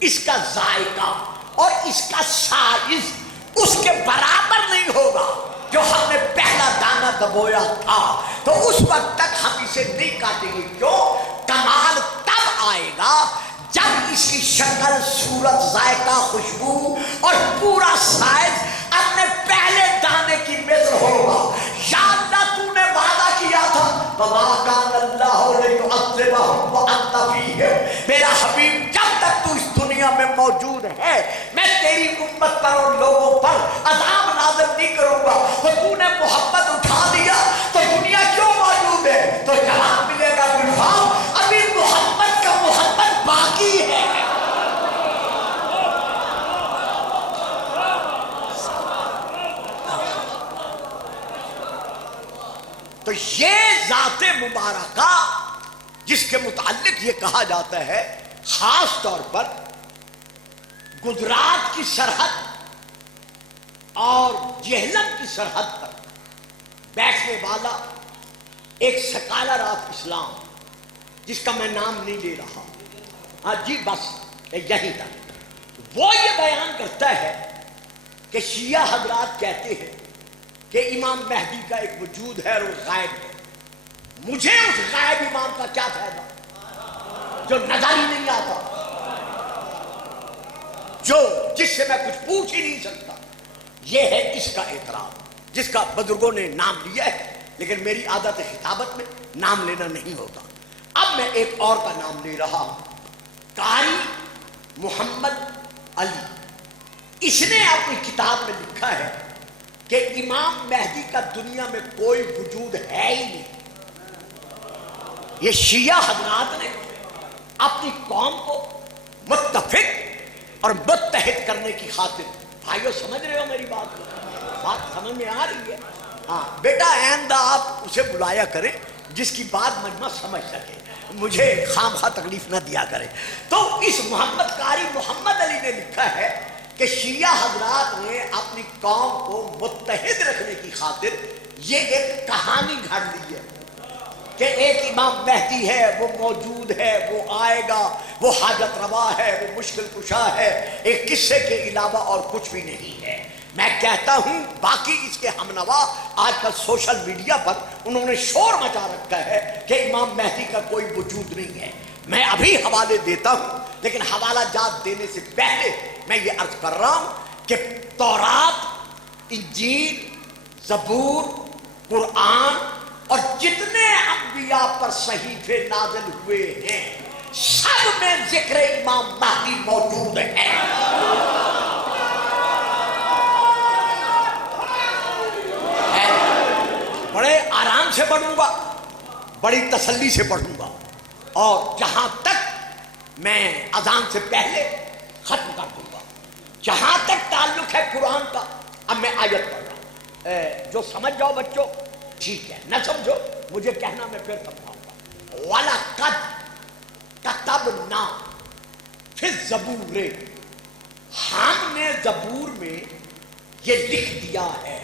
اس کا ذائقہ اور اس کا سائز اس کے برابر نہیں ہوگا جو ہم نے پہلا دانہ دبویا تھا، تو اس وقت تک ہم اسے نہیں کاٹیں گے۔ کیوں؟ کمال تب آئے گا جب اس کی شکل، صورت، ذائقہ، خوشبو اور پورا سائز اپنے پہلے دانے کی مثل ہوگا. یا اللہ تو نے وعدہ کیا تھا وَمَا كَانَ اللَّهُ لِيُعَذِّبَهُمْ وَأَنْتَ فِيهِمْ، میرا حبیب جب تک تو اس دنیا میں موجود ہے میں تیری امت پر اور لوگوں پر عذاب نازل نہیں کروں گا. تو نے محبت اٹھا دیا تو دنیا کیوں موجود ہے؟ تو جواب ملے گا گلفام ابھی محبت کا محبت باقی ہے. تو یہ ذات مبارکہ جس کے متعلق یہ کہا جاتا ہے خاص طور پر گجرات کی سرحد اور جہلم کی سرحد پر بیٹھنے والا ایک سکالر آف اسلام جس کا میں نام نہیں لے رہا، ہاں جی بس یہی تک، وہ یہ بیان کرتا ہے کہ شیعہ حضرات کہتے ہیں کہ امام مہدی کا ایک وجود ہے اور وہ غائب ہے. مجھے اس غائب امام کا کیا فائدہ جو نظر ہی نہیں آتا، جس سے میں کچھ پوچھ ہی نہیں سکتا. یہ ہے اس کا اعتراف جس کا بزرگوں نے نام لیا ہے، لیکن میری عادت خطابت میں نام لینا نہیں ہوتا. اب میں ایک اور کا نام لے رہا ہوں، قاری محمد علی. اس نے اپنی کتاب میں لکھا ہے کہ امام مہدی کا دنیا میں کوئی وجود ہے ہی نہیں. یہ شیعہ حضرات نے اپنی قوم کو متفق اور متحد کرنے کی خاطر، بھائیو سمجھ رہے ہو میری بات سمجھ میں آ رہی ہے؟ ہاں بیٹا آئندہ آپ اسے بلایا کریں جس کی بات مجمع سمجھ سکے، مجھے خام خواہ تکلیف نہ دیا کرے. تو اس محمد قاری محمد علی نے لکھا ہے کہ شیعہ حضرات نے اپنی قوم کو متحد رکھنے کی خاطر یہ ایک کہانی گھڑ لی ہے کہ ایک امام مہدی ہے، وہ موجود ہے، وہ آئے گا، وہ حاجت روا ہے، وہ مشکل کشا ہے. ایک قصے کے علاوہ اور کچھ بھی نہیں ہے. میں کہتا ہوں باقی اس کے ہمنوا آج کل سوشل میڈیا پر انہوں نے شور مچا رکھا ہے کہ امام مہدی کا کوئی وجود نہیں ہے. میں ابھی حوالے دیتا ہوں، لیکن حوالہ جات دینے سے پہلے میں یہ عرض کر رہا ہوں کہ تورات، انجیل، زبور، قرآن اور جتنے انبیاء پر صحیفے نازل ہوئے ہیں سب میں ذکر امام مہدی موجود ہے. بڑے آرام سے پڑھوں گا، بڑی تسلی سے پڑھوں گا، اور جہاں تک میں اذان سے پہلے ختم کر دوں گا. جہاں تک تعلق ہے قرآن کا، اب میں آیت پڑھ رہا ہوں. جو سمجھ جاؤ بچوں ٹھیک ہے، نہ سمجھو مجھے کہنا، میں پھر سمجھاؤں گا. وَلَقَدْ كَتَبْنَا فِي الزَّبُورِ، ہم نے زبور میں یہ لکھ دیا ہے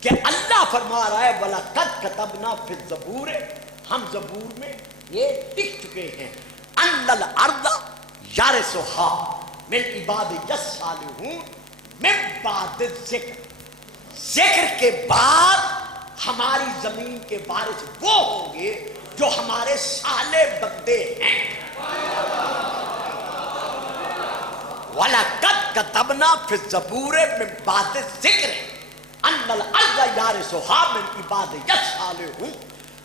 کہ اللہ فرما رہا ہے وَلَقَدْ كَتَبْنَا فِي الزَّبُورِ، ہم زبور میں یہ لکھ چکے ہیں أَنَّ الْأَرْضَ يَرِثُهَا مِنْ عِبَادِيَ الصَّالِحُونَ مِنْ بَعْدِ الذِّکْرِ، ذکر کے بعد ہماری زمین کے وارث وہ ہوں گے جو ہمارے صالح بندے ہیں. وَلَقَدْ كَتَبْنَا فِي الزَّبُورِ مِنْ بَعْدِ الذِّکْرِ أَنَّ الْأَرْضَ يَرِثُهَا مِنْ عِبَادِيَ الصَّالِحُونَ.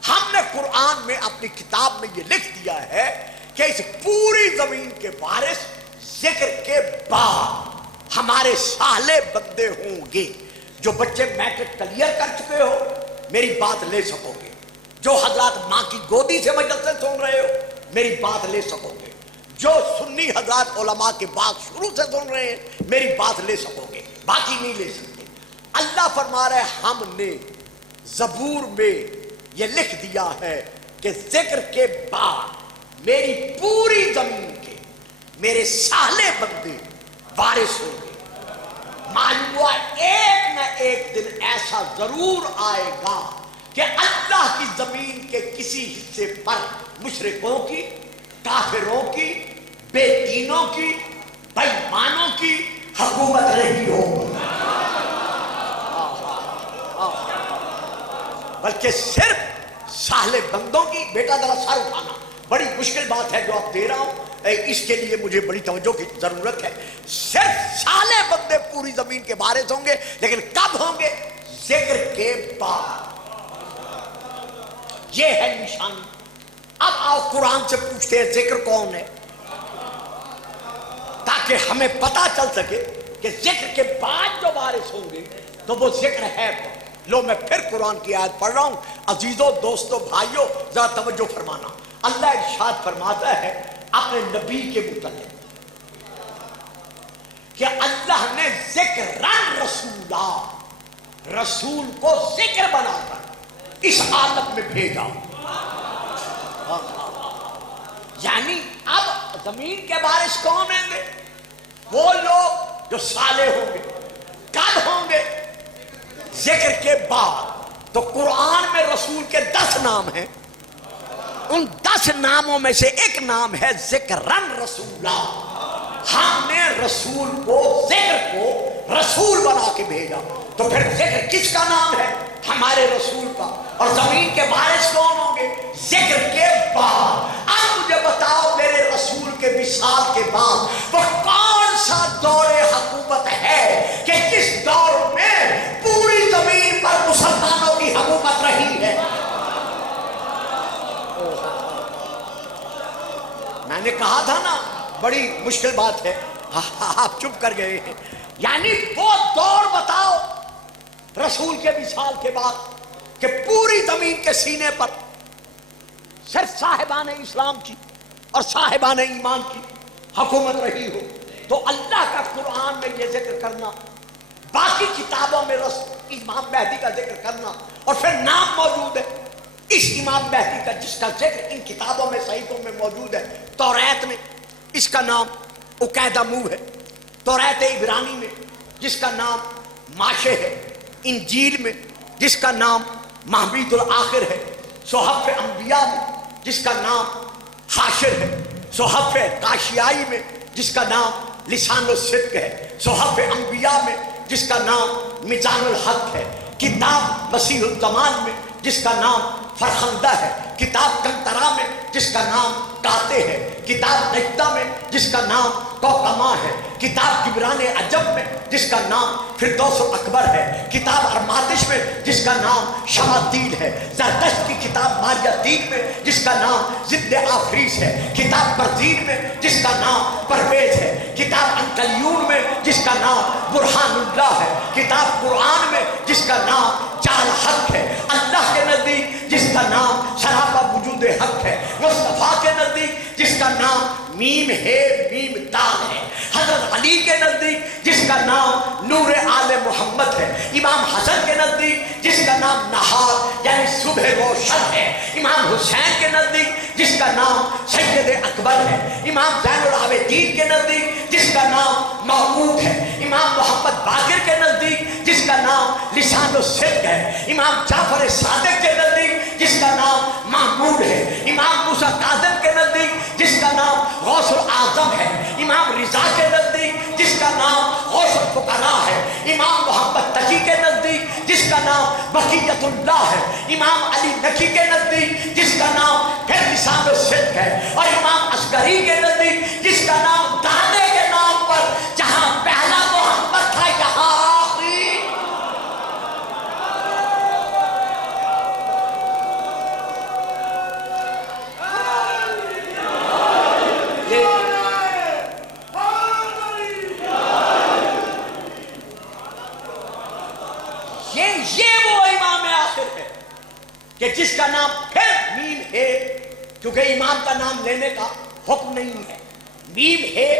ہم نے قرآن میں اپنی کتاب میں یہ لکھ دیا ہے کہ اس پوری زمین کے وارث ذکر کے بعد ہمارے صالح بندے ہوں گے. جو بچے میٹرک کلیئر کر چکے ہو میری بات لے سکو گے، جو حضرات ماں کی گودی سے مجلسیں سن رہے ہو میری بات لے سکو گے، جو سنی حضرات علماء کے بات شروع سے سن رہے ہیں میری بات لے سکو گے، باقی نہیں لے سکتے. اللہ فرما رہے ہم نے زبور میں یہ لکھ دیا ہے کہ ذکر کے بعد میری پوری زمین کے میرے صالح بندے وارث ہوں گے. معلوم ہوا ایک نہ ایک دن ایسا ضرور آئے گا کہ اللہ کی زمین کے کسی حصے پر مشرکوں کی، کافروں کی، بے دینوں کی، بے ایمانوں کی حکومت رہی ہو، بلکہ صرف صالح بندوں کی. بیٹا ذرا سر اٹھانا، بڑی مشکل بات ہے جو آپ دے رہا ہوں، اس کے لیے مجھے بڑی توجہ کی ضرورت ہے. صرف صالح بندے پوری زمین کے وارث ہوں گے، لیکن کب ہوں گے؟ ذکر کے بعد. یہ ہے نشانی. اب آؤ قرآن سے پوچھتے ہیں ذکر کون ہے، تاکہ ہمیں پتا چل سکے کہ ذکر کے بعد جو وارث ہوں گے تو وہ ذکر ہے کون. لو میں پھر قرآن کی آیت پڑھ رہا ہوں. عزیزو، دوستو، بھائیو، ذرا توجہ فرمانا. اللہ ارشاد فرماتا ہے اپنے نبی کے متعلق کہ اللہ نے ذکرًا رسولا، رسول کو ذکر بنا کر اس عالم میں بھیجا. یعنی اب زمین کے وارث کون ہیں گے؟ وہ لوگ جو صالح ہوں گے. کب ہوں گے؟ ذکر کے بعد. تو قرآن میں رسول کے 10 نام ہیں. ان 10 ناموں میں سے ایک نام ہے ذکرًا رسولا. ہم نے رسول کو، ذکر کو رسول بنا کے بھیجا. تو پھر ذکر کس کا نام ہے؟ ہمارے رسول کا. اور زمین کے وارث کون ہوں گے؟ ذکر کے بعد. اب مجھے بتاؤ میرے رسول کے وصال کے بعد وہ کون سا دور حکومت ہے کہ جس دور میں پوری زمین پر مسلمانوں کی حکومت رہی ہے؟ میں نے کہا تھا نا بڑی مشکل بات ہے. آپ چپ کر گئے ہیں. یعنی وہ دور بتاؤ رسول کے وصال کے بعد کہ پوری زمین کے سینے پر صرف صاحبان اسلام کی اور صاحبان ایمان کی حکومت رہی ہو. تو اللہ کا قرآن میں یہ ذکر کرنا، باقی کتابوں میں امام مہدی کا ذکر کرنا، اور پھر نام موجود ہے اس امام مہدی کا جس کا ذکر ان کتابوں میں صحیفوں میں موجود ہے. توریت میں اس کا نام عقیدہ منہ ہے، توریت عبرانی میں جس کا نام ماشے ہے، انجیل میں جس کا نام محمید الآخر ہے، صحف انبیاء میں جس کا نام حاشر ہے، صحف کاشیائی میں جس کا نام لسان الصدق ہے، صحف انبیاء میں جس کا نام میزان الحق ہے، کتاب مسیح الزمان میں جس کا نام فرخندہ ہے، کتاب کنترا میں جس کا نام کاتے ہے، کتاب نجدہ میں جس کا نام کوکما ہے، کتاب کبران عجب میں جس کا نام فردوس اکبر ہے، کتاب ارماتش میں جس کا نام شمادیل ہے، زردشت کی کتاب ماریادین میں جس کا نام ضد آفریس ہے، کتاب برزین میں جس کا نام پرویز ہے، کتاب انکلیون میں جس کا نام برہان اللہ ہے، کتاب قرآن میں جس کا نام جال حق ہے، اللہ کے نزدیک جس کا نام سراپا وجود حق ہے، مصطفیٰ کے نزدیک جس کا نام میم ہے، میم دال ہے، حضرت علی کے نزدیک جس کا نام نور آل محمد ہے، امام حسن کے نزدیک جس کا نام نہار یعنی صبح روشن ہے، امام حسین کے نزدیک جس کا نام سید اکبر ہے، امام زین العابدین کے نزدیک جس کا نام محمود ہے، امام محمد باقر کے نزدیک جس کا نام لسان الصدق ہے، امام جعفر صادق کے نزدیک جس کا نام محمود ہے، امام موسیٰ کاظم کے نزدیک جس کا نام غوث الاعظم ہے، امام رضا کے نزدیک جس کا نام غوث الفقراء ہے، امام محمد تقی کے نزدیک جس کا نام بقیت اللہ ہے، امام علی نقی کے نزدیک جس کا نام پھر لسان الصدق ہے، اور امام عسکری کے نزدیک جس کا نام دانے کے نام پر جہاں پہلا محمد تھا یہاں آخری. یہ وہ امام آخر ہے کہ جس کا نام پھر میم ہے، کیونکہ امام کا نام لینے کا حکم نہیں ہے، میم ہے،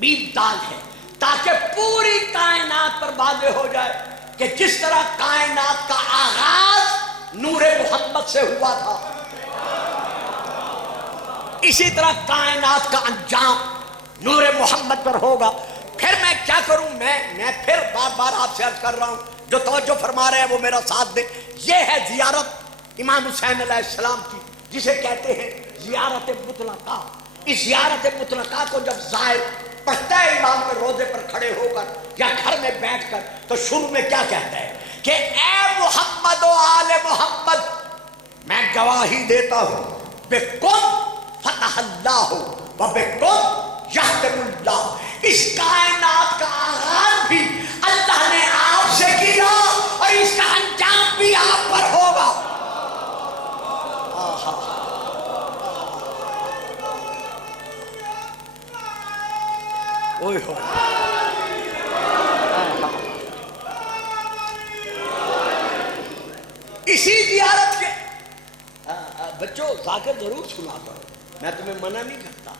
میم دال ہے، تاکہ پوری کائنات پر واضح ہو جائے کہ جس طرح کائنات کا آغاز نور محمد سے ہوا تھا، اسی طرح کائنات کا انجام نور محمد پر ہوگا. پھر میں کیا کروں؟ میں پھر بار بار آپ سے عرض کر رہا ہوں، جو توجہ فرما رہے ہیں وہ میرا ساتھ دیں. یہ ہے زیارت امام حسین علیہ السلام کی، جسے کہتے ہیں زیارت مطلقہ. اس زیارت مطلقہ کو جب زائر پڑھتا ہے امام کے روضے پر کھڑے ہو کر یا گھر میں بیٹھ کر، تو شروع میں کیا کہتا ہے کہ اے محمد و آل محمد، میں گواہی دیتا ہوں بے کن فتح اللہ وبکم یختم اللہ. اس کائنات کا آغاز بھی اللہ نے آپ سے کیا اور اس کا انجام بھی آپ پر ہوگا. اوئے ہوئے اسی زیارت کے بچوں ذاکر ضرور سنا کرو، میں تمہیں منع نہیں کرتا.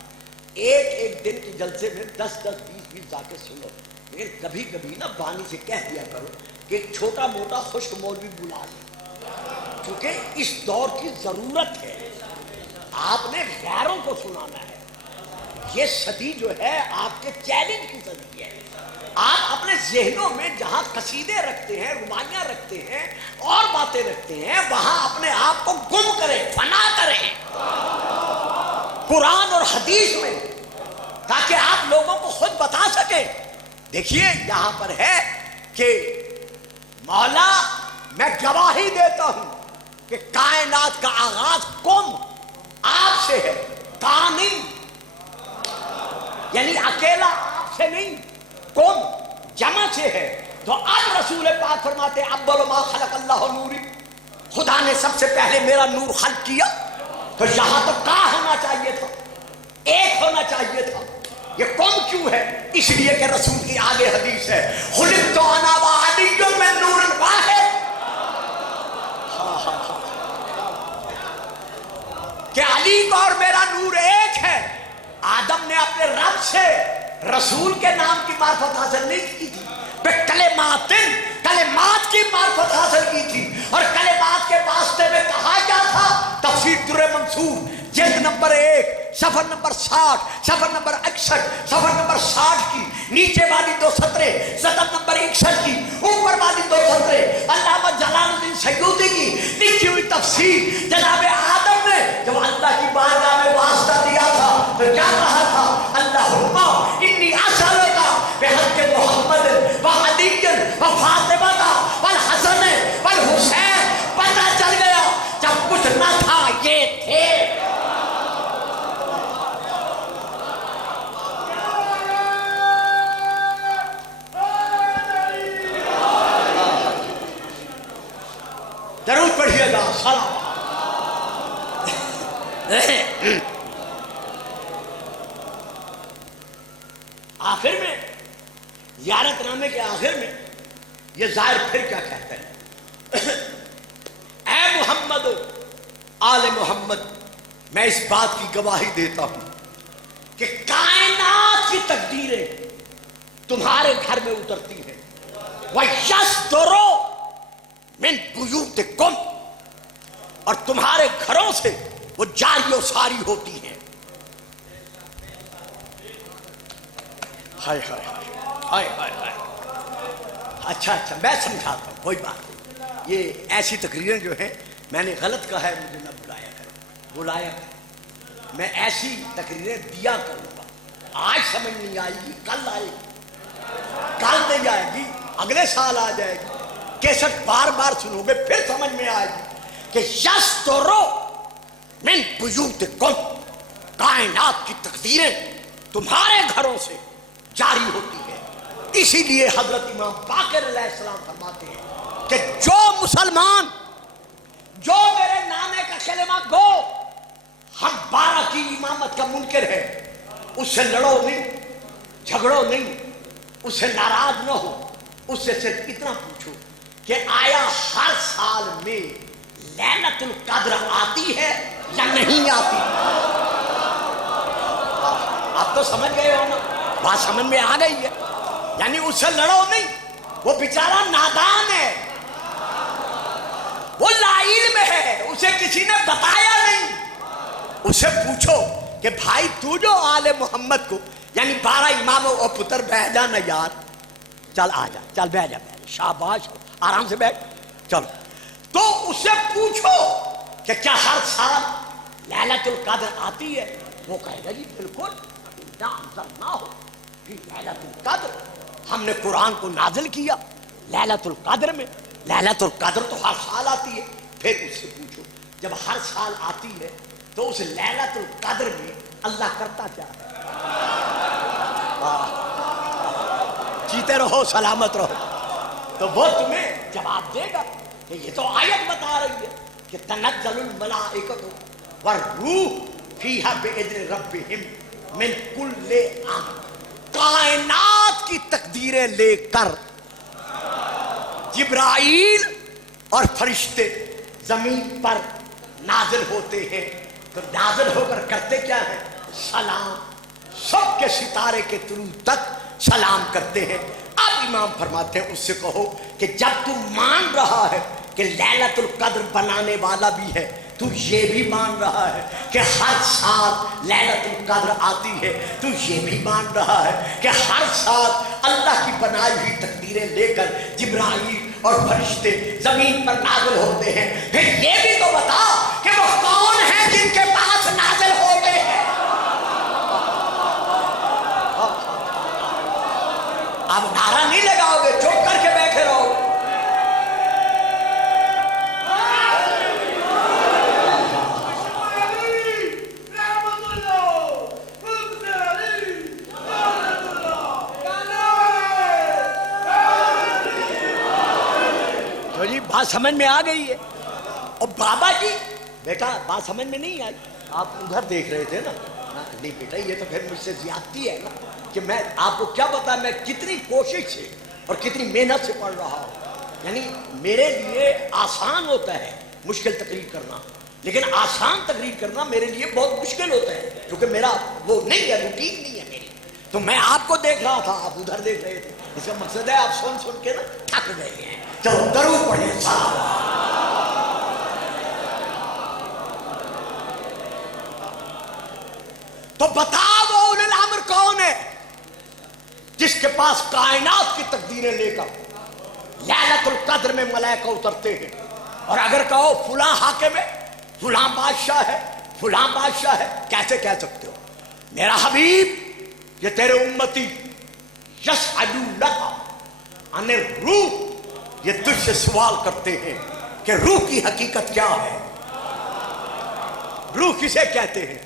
ایک دن کے جلسے میں 10 20 ذاکر سنو، لیکن کبھی کبھی نا بانی سے کہہ دیا کرو کہ ایک چھوٹا موٹا خشک مولوی بلا لے، کیونکہ اس دور کی ضرورت ہے. آپ نے غیروں کو سنانا ہے. یہ صدی جو ہے آپ کے چیلنج کی صدی ہے. آپ اپنے ذہنوں میں جہاں قصیدے رکھتے ہیں، رباعیاں رکھتے ہیں اور باتیں رکھتے ہیں، وہاں اپنے آپ کو گم کریں، فنا کریں قرآن اور حدیث میں، تاکہ آپ لوگوں کو خود بتا سکیں. دیکھیے یہاں پر ہے کہ مولا میں گواہی دیتا ہوں کہ کائنات کا آغاز کون آپ سے ہے. کامل یعنی اکیلا آپ سے نہیں، کون جمع سے ہے. تو اب رسول پاک فرماتے اول ما خلق اللہ نوری، خدا نے سب سے پہلے میرا نور خلق کیا. تو یہاں تو کا ہونا چاہیے تھا، ایک ہونا چاہیے تھا. یہ کون کیوں ہے؟ اس لیے کہ رسول کی آگے حدیث ہے خلقت انا وعلی من نور واحد، کہ علی کا اور میرا نور ایک ہے. آدم نے اپنے رب سے رسول کے نام کی معرفت حاصل نہیں کی تھی، کلمات کی معرفت حاصل کی تھی. اور کلمات کے واسطے میں کہا کیا تھا؟ تفسیر در منصور جلد نمبر 1 صفحہ نمبر 60 صفحہ نمبر 61 صفحہ نمبر 60 کی نیچے والی 2 سطریں، سطر نمبر 61 کی اوپر والی 2 سطریں علامہ جلال الدین سیوطی کی لکھی ہوئی تفسیر. جناب آدم نے جب اللہ کی بارگاہ میں واسطہ دیا تھا تو کیا کہا تھا؟ اللہم انی اسألک بحق محمد و علی و فاطمہ والحسن والحسین. پتہ چل گیا جب کچھ نہ تھا یہ تھے. درود پڑھیے گا. سلام. آخر میں زیارت نامے کے آخر میں یہ ظاہر پھر کیا کہتا ہے؟ اے محمد آل محمد، میں اس بات کی گواہی دیتا ہوں کہ کائنات کی تقدیریں تمہارے گھر میں اترتی ہیں. وَيَصْدُرُ مِن بُيُوتِكُمْ، اور تمہارے گھروں سے وہ جاری و ساری ہوتی ہیں. ہائے ہائے ہائے ہائے ہائے. اچھا میں سمجھاتا ہوں، کوئی بات نہیں. یہ ایسی تقریریں جو ہیں میں نے غلط کہا ہے، مجھے نہ بلایا کرو، بلایا کرو. میں ایسی تقریریں دیا کروں گا. آج سمجھ نہیں آئے گی کل آئے گی، کل نہیں آئے گی اگلے سال آ جائے گی. کیسٹ بار بار سنو گے پھر سمجھ میں آئے گی کہ یسترو من بیوتکم، کائنات کی تقدیریں تمہارے گھروں سے جاری ہوتی ہے. اسی لیے حضرت امام باقر علیہ السلام فرماتے ہیں کہ جو مسلمان جو میرے نانے کا کلمہ گو ہم 12 کی امامت کا منکر ہے، اس سے لڑو نہیں، جھگڑو نہیں، اس سے ناراض نہ ہو. اس سے صرف اتنا پوچھو کہ آیا ہر سال میں لیلۃ القدر آتی ہے یا نہیں آتی؟ آپ تو سمجھ گئے ہو نا، بات سمجھ میں آ گئی ہے. یعنی اس سے لڑو نہیں، وہ بیچارہ نادان ہے، وہ لا علم ہے، اسے کسی نے بتایا نہیں. اس سے پوچھو کہ بھائی تو جو آل محمد کو یعنی 12 اماموں اور پتر بیٹھ جا نا یار، چل آ جا، چل بیٹھ جا، شاباش، آرام سے بیٹھ، چلو. تو اس سے پوچھو کہ کیا ہر سال لیلۃ القدر آتی ہے؟ وہ کہے گا جی بالکل. نہ ہو لیلۃ القدر، ہم نے قرآن کو نازل کیا لیلۃ القدر میں. لیلۃ القدر تو ہر سال آتی ہے. پھر اس سے پوچھو جب ہر سال آتی ہے تو اس لیلۃ القدر میں اللہ کرتا کیا ہے؟ جیتے رہو سلامت رہو، تو وہ تمہیں جواب دے گا کہ یہ تو آیت بتا رہی ہے کہ تنزل الملائکۃ والروح فیہا بإذن ربہم من کل امر، کائنات کی تقدیریں لے کر جبرائیل اور فرشتے زمین پر نازل ہوتے ہیں، تو نازل ہو کر کرتے کیا ہیں؟ سلام، سب کے ستارے کے طلوع تک سلام کرتے ہیں۔ اب امام فرماتے ہیں اس سے کہو کہ جب تم مان رہا ہے کہ لیلۃ القدر بنانے والا بھی ہے، تو یہ بھی مان رہا ہے کہ ہر سال لیلۃ القدر آتی ہے، تو یہ بھی مان رہا ہے کہ ہر سال اللہ کی بنائی ہوئی تقدیریں لے کر جبرائیل اور فرشتے زمین پر نازل ہوتے ہیں، پھر یہ بھی تو بتا کہ وہ کون ہیں جن کے پاس نازل ہوتے ہیں؟ اب نعرہ نہیں لگاؤ گے، چپ کر کے بیٹھے رہو۔ تو جی بات سمجھ میں آ گئی ہے؟ اور بابا جی بیٹا بات سمجھ میں نہیں آئی؟ آپ ادھر دیکھ رہے تھے نا؟ نہیں بیٹا یہ تو پھر مجھ سے زیادتی ہے نا کہ میں آپ کو کیا بتاؤں میں کتنی کوشش سے اور کتنی محنت سے پڑھ رہا ہوں۔ یعنی میرے لیے آسان ہوتا ہے مشکل تقریر کرنا، لیکن آسان تقریر کرنا میرے لیے بہت مشکل ہوتا ہے کیونکہ میرا وہ نہیں ہے، روٹین نہیں ہے میری۔ تو میں آپ کو دیکھ رہا تھا، آپ ادھر دیکھ رہے تھے، اس کا مقصد ہے آپ سن سن کے نا تھک گئے ہیں۔ چلو درود پڑھیں صاحب۔ تو بتا وہ اولو الامر کون ہے جس کے پاس کائنات کی تقدیریں لے کر لیلۃ القدر میں ملائکہ اترتے ہیں، اور اگر کہو فلاں حاکم ہے، فلاں بادشاہ ہے، فلاں بادشاہ ہے، کیسے کہہ سکتے ہو؟ میرا حبیب یہ تیرے امتی یسألونک عن الروح، یہ تجھ سے سوال کرتے ہیں کہ روح کی حقیقت کیا ہے، روح کسے کہتے ہیں؟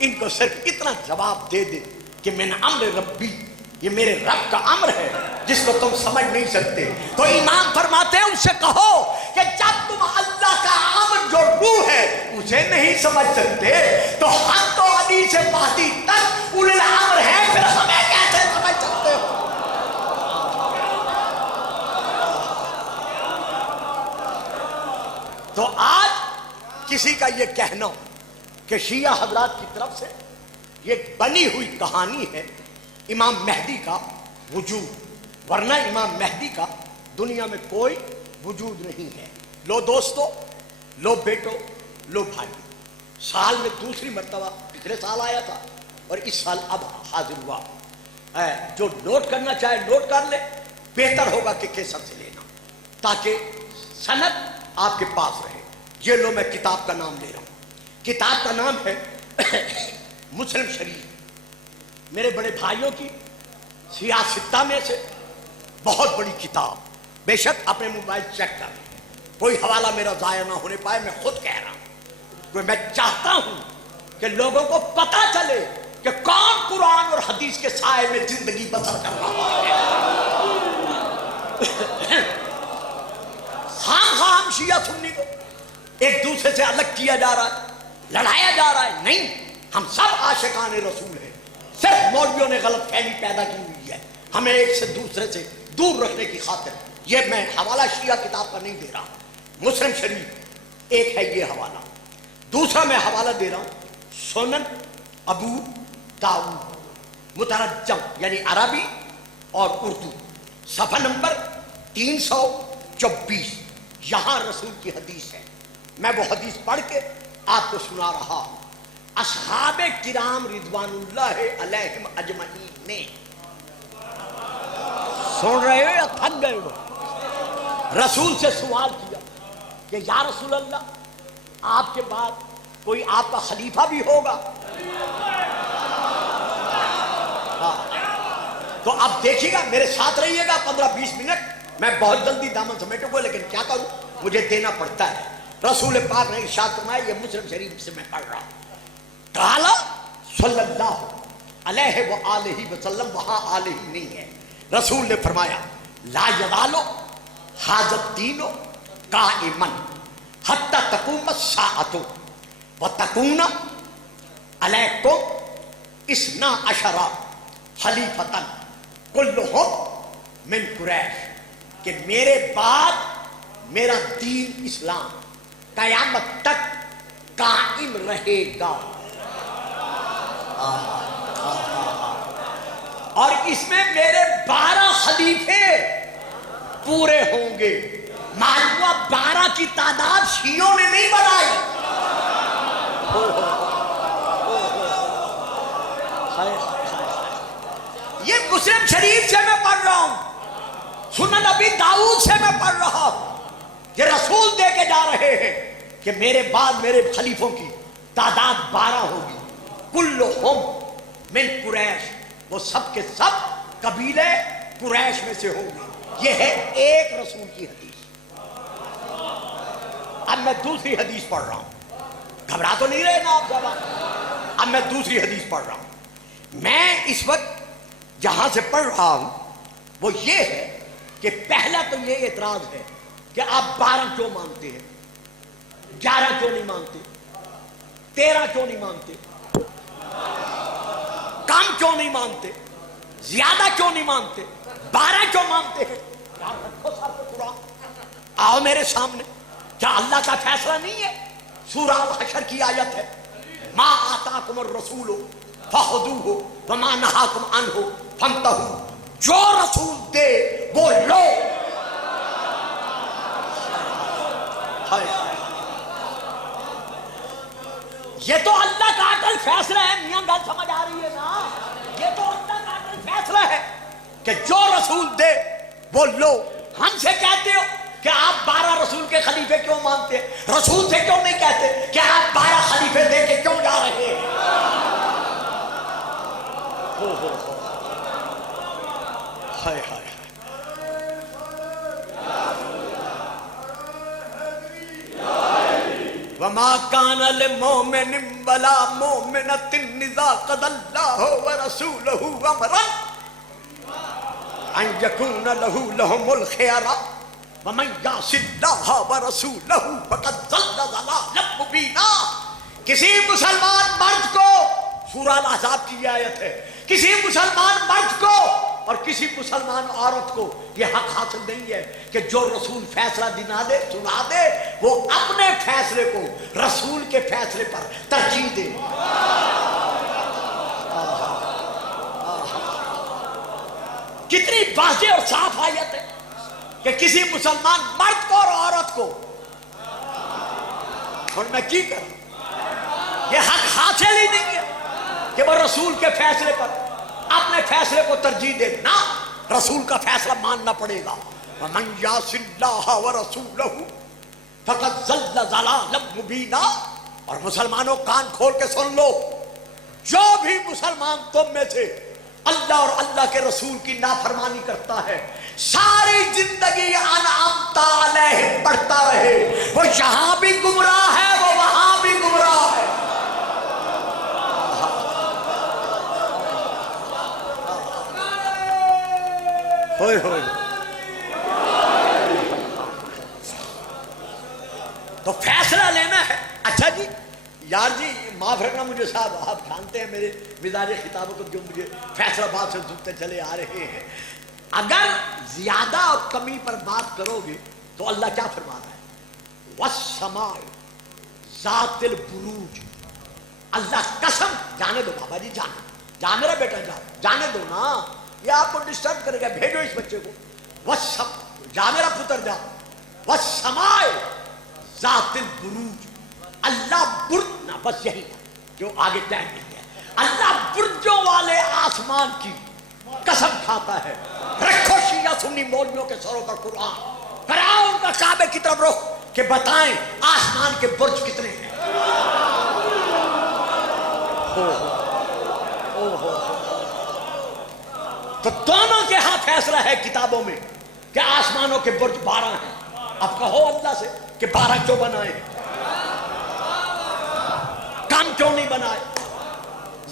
ان کو صرف اتنا جواب دے دے کہ من امر ربی، یہ میرے رب کا امر ہے جس کو تم سمجھ نہیں سکتے۔ تو امام فرماتے ہیں ان سے کہو کہ جب تم اللہ کا امر جو روح ہے اسے نہیں سمجھ سکتے تو ہم تو علی سے مہدی تک اولو الامر ہیں، پھر ہمیں کیسے سمجھ سکتے ہو؟ تو آج کسی کا یہ کہنا کہ شیعہ حضرات کی طرف سے یہ بنی ہوئی کہانی ہے امام مہدی کا وجود، ورنہ امام مہدی کا دنیا میں کوئی وجود نہیں ہے۔ لو دوستو، لو بیٹو، لو بھائی، سال میں دوسری مرتبہ، پچھلے سال آیا تھا اور اس سال اب حاضر ہوا۔ جو نوٹ کرنا چاہے نوٹ کر لے، بہتر ہوگا کہ کیسر سے لینا تاکہ سند آپ کے پاس رہے۔ یہ لو میں کتاب کا نام لے رہا ہوں، کتاب کا نام ہے مسلم شریف، میرے بڑے بھائیوں کی سیاستہ میں سے بہت بڑی کتاب۔ بے شک اپنے موبائل چیک کر لیں، کوئی حوالہ میرا ضائع نہ ہونے پائے، میں خود کہہ رہا ہوں کہ میں چاہتا ہوں کہ لوگوں کو پتہ چلے کہ کون قرآن اور حدیث کے سائے میں زندگی بسر کر رہا ہے۔ ہم شیعہ سنی کو ایک دوسرے سے الگ کیا جا رہا ہے، لڑایا جا رہا ہے، نہیں، ہم سب عاشقان رسول ہیں، صرف مولویوں نے غلط فہمی پیدا کی ہوئی ہے ہمیں ایک سے دوسرے سے دور رکھنے کی خاطر۔ یہ میں حوالہ شیعہ کتاب کا نہیں دے رہا، مسلم شریف ایک ہے یہ حوالہ، دوسرا میں حوالہ دے رہا ہوں سنن ابو داؤد مترجم، یعنی عربی اور اردو، صفحہ نمبر 324، یہاں رسول کی حدیث ہے۔ میں وہ حدیث پڑھ کے آپ کو سنا رہا ہوں۔ اصحاب کرام رضوان اللہ علیہم اجمعین نے، سن رہے ہو یا تھک گئے ہو؟ رسول سے سوال کیا کہ یا رسول اللہ آپ کے بعد کوئی آپ کا خلیفہ بھی ہوگا؟ تو اب دیکھیے گا، میرے ساتھ رہیے گا 15-20 منٹ، میں بہت جلدی دامن سمیٹوں گا، لیکن کیا کروں، مجھے دینا پڑتا ہے۔ رسول پاک نے ارشاد فرمایا، یہ مسلم شریف سے میں پڑھ رہا ہوں، قال صلی اللہ علیہ وآلہ وسلم، وہاں آلہ نہیں ہے، رسول نے فرمایا لا یزال ھذا الدین قائما حتی تقوم الساعۃ وتکون علیکم اثنا عشر خلیفۃ کلہم من قریش، کہ میرے بعد میرا دین اسلام قیامت تک قائم رہے گا، اور اس میں میرے 12 خلیفے پورے ہوں گے۔ معلوم ہوا 12 کی تعداد شیعوں نے نہیں بنائی، یہ مسلم شریف سے میں پڑھ رہا ہوں، سنن ابی داؤد سے میں پڑھ رہا ہوں، یہ رسول دے کے جا رہے ہیں کہ میرے بعد میرے خلیفوں کی تعداد 12 ہوگی، کلہم من قریش، وہ سب کے سب قبیلے قریش میں سے ہوں گے۔ یہ ہے ایک رسول کی حدیث۔ اب میں دوسری حدیث پڑھ رہا ہوں، گھبرا تو نہیں رہے نا آپ صاحب؟ اب میں دوسری حدیث پڑھ رہا ہوں۔ میں اس وقت جہاں سے پڑھ رہا ہوں وہ یہ ہے کہ پہلا تو یہ اعتراض ہے کہ آپ 12 کیوں مانتے ہیں، 11 کیوں نہیں مانتے، 13 کیوں نہیں مانتے، کم کیوں نہیں مانتے، زیادہ کیوں نہیں مانتے، 12 کیوں مانتے ہیں؟ یار رکھو سر پہ قرآن، آؤ میرے سامنے، کیا اللہ کا فیصلہ نہیں ہے؟ سورہ الحشر کی آیت ہے، ما آتاکم الرسول فخذوہ وما نہاکم عنہ فانتہوا، جو رسول دے وہ لو۔ یہ تو اللہ کا عدل فیصلہ ہے، میاں گل سمجھ آ رہی ہے نا؟ یہ تو اللہ کا عدل فیصلہ ہے کہ جو رسول دے وہ لو۔ ہم سے کہتے ہو کہ آپ 12 رسول کے خلیفے کیوں مانتے ہیں، رسول سے کیوں نہیں کہتے کہ آپ 12 خلیفے دے کے کیوں جا رہے ہیں؟ ہائے ہائے وما كان لمؤمن ولا مؤمنة إذا قضى الله ورسوله أمرا أن يكون لهم الخيرة ومن يعص الله ورسوله فقد ضل ضلالا مبينا۔ کسی مسلمان مرد کو، سورہ الاحزاب کی یہ آیت ہے، کسی مسلمان مرد کو اور کسی مسلمان عورت کو یہ حق حاصل نہیں ہے کہ جو رسول فیصلہ دلا دے، سنا دے، وہ اپنے فیصلے کو رسول کے فیصلے پر ترجیح دے۔ کتنی واضح اور صاف آیت ہے کہ کسی مسلمان مرد کو اور عورت کو، اور میں کی کروں، یہ حق حاصل ہی نہیں ہے کہ وہ رسول کے فیصلے پر اپنے فیصلے کو ترجیح دے، نہ، رسول کا فیصلہ ماننا پڑے گا۔ وَمَن يَعْصِ اللَّهَ وَرَسُولَهُ فَقَدْ ضَلَّ ضَلَالًا مُبِينًا۔ اور مسلمانوں کان کھول کے سن لو، جو بھی مسلمان تم میں سے اللہ اور اللہ کے رسول کی نافرمانی کرتا ہے، ساری زندگی انعمت علیہ پڑھتا رہے، وہ یہاں بھی گمراہ ہے، وہ وہاں بھی گمراہ ہے۔ ہوئے ہوئے تو فیصلہ لینا ہے۔ اچھا جی، یار جی معاف رکھنا مجھے صاحب، آپ جانتے ہیں میرے مزاج خطابوں کو جو مجھے فیصلہ بات سے جھکتے چلے آ رہے ہیں۔ اگر زیادہ اور کمی پر بات کرو گے تو اللہ کیا فرما رہا ہے؟ وَالسَّمَاءِ ذَاتِ الْبُرُوجِ، اللہ قسم، جانے دو بابا جی، جا میرا بیٹا، جانے دو نا، یہ آپ کو ڈسٹرب کرے گا، بھیجو اس بچے کو۔ جا میرا پتر جا۔ وَالسَّمَاءِ ذَاتِ الْبُرُوجِ، اللہ برج، نہ بس یہی جو آگے ٹائم نہیں ہے، اللہ برجوں والے آسمان کی قسم کھاتا ہے۔ رکھو شیعہ سنی مولویوں کے سروں پر قرآن، کراؤ ان کا کعبے کی طرف رخ کہ بتائیں آسمان کے برج کتنے ہیں۔ تو دونوں کے ہاں فیصلہ ہے کتابوں میں کہ آسمانوں کے برج 12 ہیں۔ اب کہو اللہ سے کہ 12 کیوں بنائے، کم کیوں نہیں بنائے؟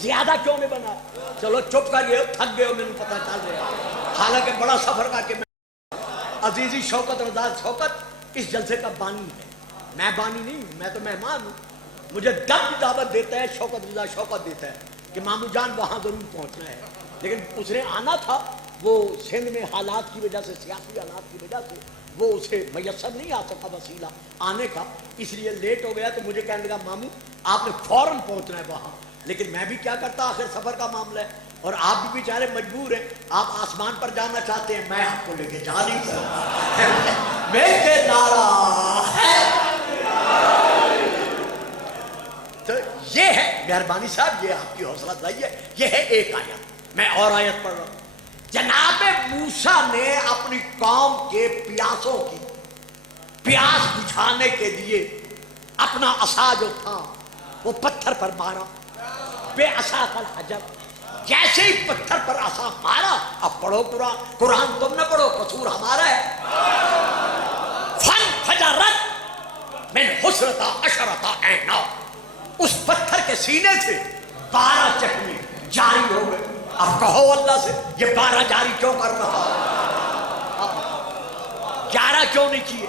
زیادہ کیوں نہیں بنا؟ چلو چپ کر گئے، تھک گئے ہو، میں نے پتہ چل رہا، حالانکہ بڑا سفر کر کے عزیزی شوکت رضا شوکت اس جلسے کا بانی ہے، میں بانی نہیں ہوں، میں تو مہمان ہوں، مجھے جب دعوت دیتا ہے شوکت رضا شوکت دیتا ہے کہ مامو جان وہاں ضرور پہنچنا ہے، لیکن اس نے آنا تھا، وہ سندھ میں حالات کی وجہ سے، سیاسی حالات کی وجہ سے وہ اسے میسر نہیں آ سکا وسیلہ آنے کا، اس لیے لیٹ ہو گیا، تو مجھے کہنے لگا مامو آپ نے فوراً پہنچنا ہے وہاں، لیکن میں بھی کیا کرتا، آخر سفر کا معاملہ ہے، اور آپ بھی بیچارے مجبور ہیں، آپ آسمان پر جانا چاہتے ہیں، میں آپ کو لے کے جا نہیں سکتا، میرے نعرہ ہے۔ تو یہ ہے مہربانی صاحب، یہ آپ کی حوصلہ افزائی ہے، یہ ہے ایک آیت، میں اور آیت پڑھ رہا ہوں۔ جناب موسیٰ نے اپنی قوم کے پیاسوں کی پیاس بجھانے کے لیے اپنا عصا جو تھا وہ پتھر پر مارا، بے عصا کل حجر، جیسے ہی پتھر پر عصا مارا، اب پڑھو قرآن، قرآن تم نہ پڑھو، قصور ہمارا ہے، فن فجرت من حسرتا عشرتا عینا، اس پتھر کے سینے سے 12 چشمے جاری ہو گئے۔ اب کہو اللہ سے یہ 12 جاری کیوں کر رہا، 11 کیوں نہیں کیے،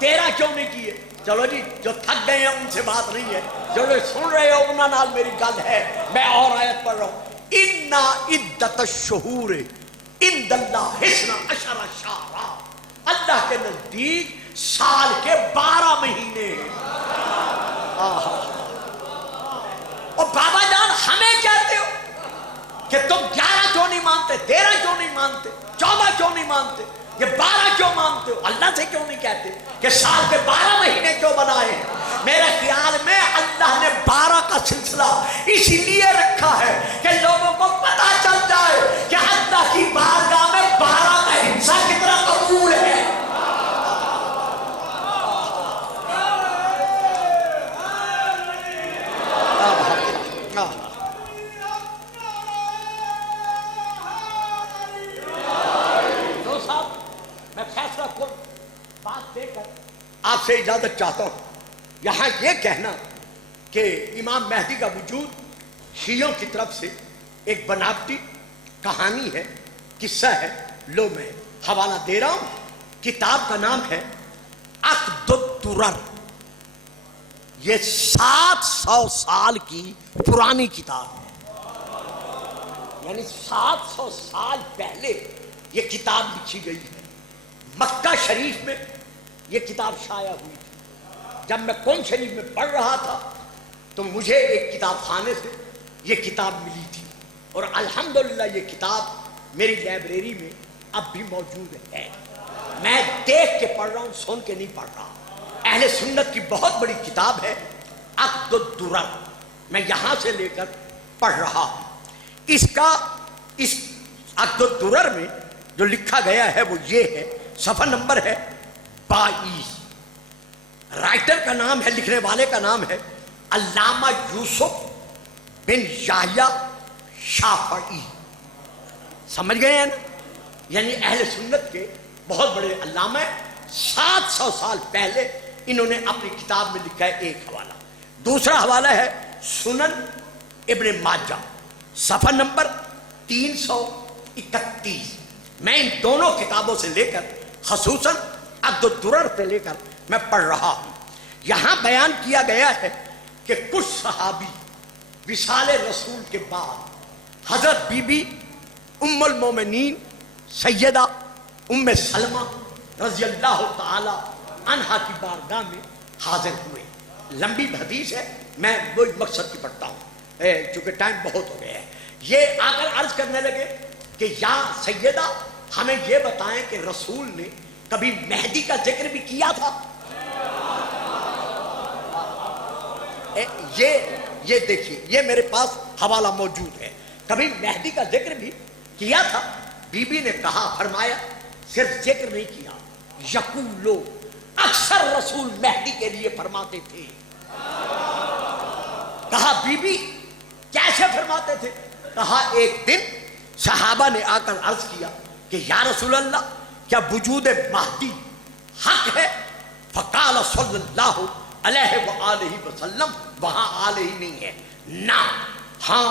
13 کیوں نہیں کیے؟ چلو جی جو تھک گئے ہیں ان سے بات نہیں ہے، جو سن رہے ہو انہاں نال میری گل ہے، میں اور آیت پڑھ رہا ہوں۔ اِنَّا عِدَّةَ الشُّهُورِ عِندَ اللَّهِ اثْنَا عَشَرَ شَهْرًا، اللہ کے نزدیک سال کے 12 مہینے ہیں۔ اور بابا جان ہمیں کہتے ہو کہ تم 11 کیوں نہیں مانتے، 13 کیوں نہیں مانتے، 14 کیوں نہیں مانتے، یہ 12 کیوں مانتے ہو؟ اللہ سے کیوں نہیں کہتے کہ سال کے 12 مہینے کیوں بنائے ہیں؟ میرے خیال میں اللہ نے 12 کا سلسلہ اس لیے رکھا ہے کہ لوگوں کو پتہ چل جائے کہ اللہ کی بارگاہ میں 12 کا حصہ کتنا قبول ہے۔ آپ سے اجازت چاہتا ہوں، یہاں یہ کہنا کہ امام مہدی کا وجود شیعوں کی طرف سے ایک بناوٹی کہانی ہے، قصہ ہے، لو میں حوالہ دے رہا ہوں، کتاب کا نام ہے عقد الدرر، یہ 700 سال کی پرانی کتاب ہے، یعنی 700 سال پہلے یہ کتاب لکھی گئی ہے، مکہ شریف میں یہ کتاب شائع ہوئی تھی۔ جب میں قم شریف میں پڑھ رہا تھا تو مجھے ایک کتاب خانے سے یہ کتاب ملی تھی، اور الحمدللہ یہ کتاب میری لائبریری میں اب بھی موجود ہے، میں دیکھ کے پڑھ رہا ہوں، سن کے نہیں پڑھ رہا۔ اہل سنت کی بہت بڑی کتاب ہے عقد الدرر، میں یہاں سے لے کر پڑھ رہا ہوں۔ اس عقد الدرر میں جو لکھا گیا ہے وہ یہ ہے، صفحہ نمبر ہے 22، رائٹر کا نام ہے، لکھنے والے کا نام ہے علامہ یوسف بن یحییٰ شافعی، سمجھ گئے ہیں نا، یعنی اہل سنت کے بہت بڑے علامہ ہیں، 700 سال پہلے انہوں نے اپنی کتاب میں لکھا ہے ایک حوالہ۔ دوسرا حوالہ ہے سنن ابن ماجہ، صفحہ نمبر 331، میں ان دونوں کتابوں سے لے کر خصوصاً عقد الدرر سے لے کر میں پڑھ رہا ہوں۔ یہاں بیان کیا گیا ہے کہ کچھ صحابی وصال رسول کے بعد حضرت بی بی ام المومنین سیدہ ام سلمہ رضی اللہ تعالی عنہا کی بارگاہ میں حاضر ہوئے۔ لمبی حدیث ہے، میں وہی مقصد کی پڑھتا ہوں چونکہ ٹائم بہت ہو گیا ہے۔ یہ آ کر عرض کرنے لگے کہ یا سیدہ ہمیں یہ بتائیں کہ رسول نے کبھی مہدی کا ذکر بھی کیا تھا؟ یہ دیکھیے، یہ میرے پاس حوالہ موجود ہے، کبھی مہدی کا ذکر بھی کیا تھا؟ بی بی نے کہا، فرمایا صرف ذکر نہیں کیا، یقولو، اکثر رسول مہدی کے لیے فرماتے تھے۔ کہا بی بی کیسے فرماتے تھے؟ کہا ایک دن صحابہ نے آ کر عرض کیا کہ یا رسول اللہ کیا وجود مہدی حق ہے؟ فقال صلی اللہ علیہ وآلہ وسلم، وہاں آلہ ہی نہیں ہے، نہ ہاں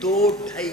2-2.5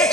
1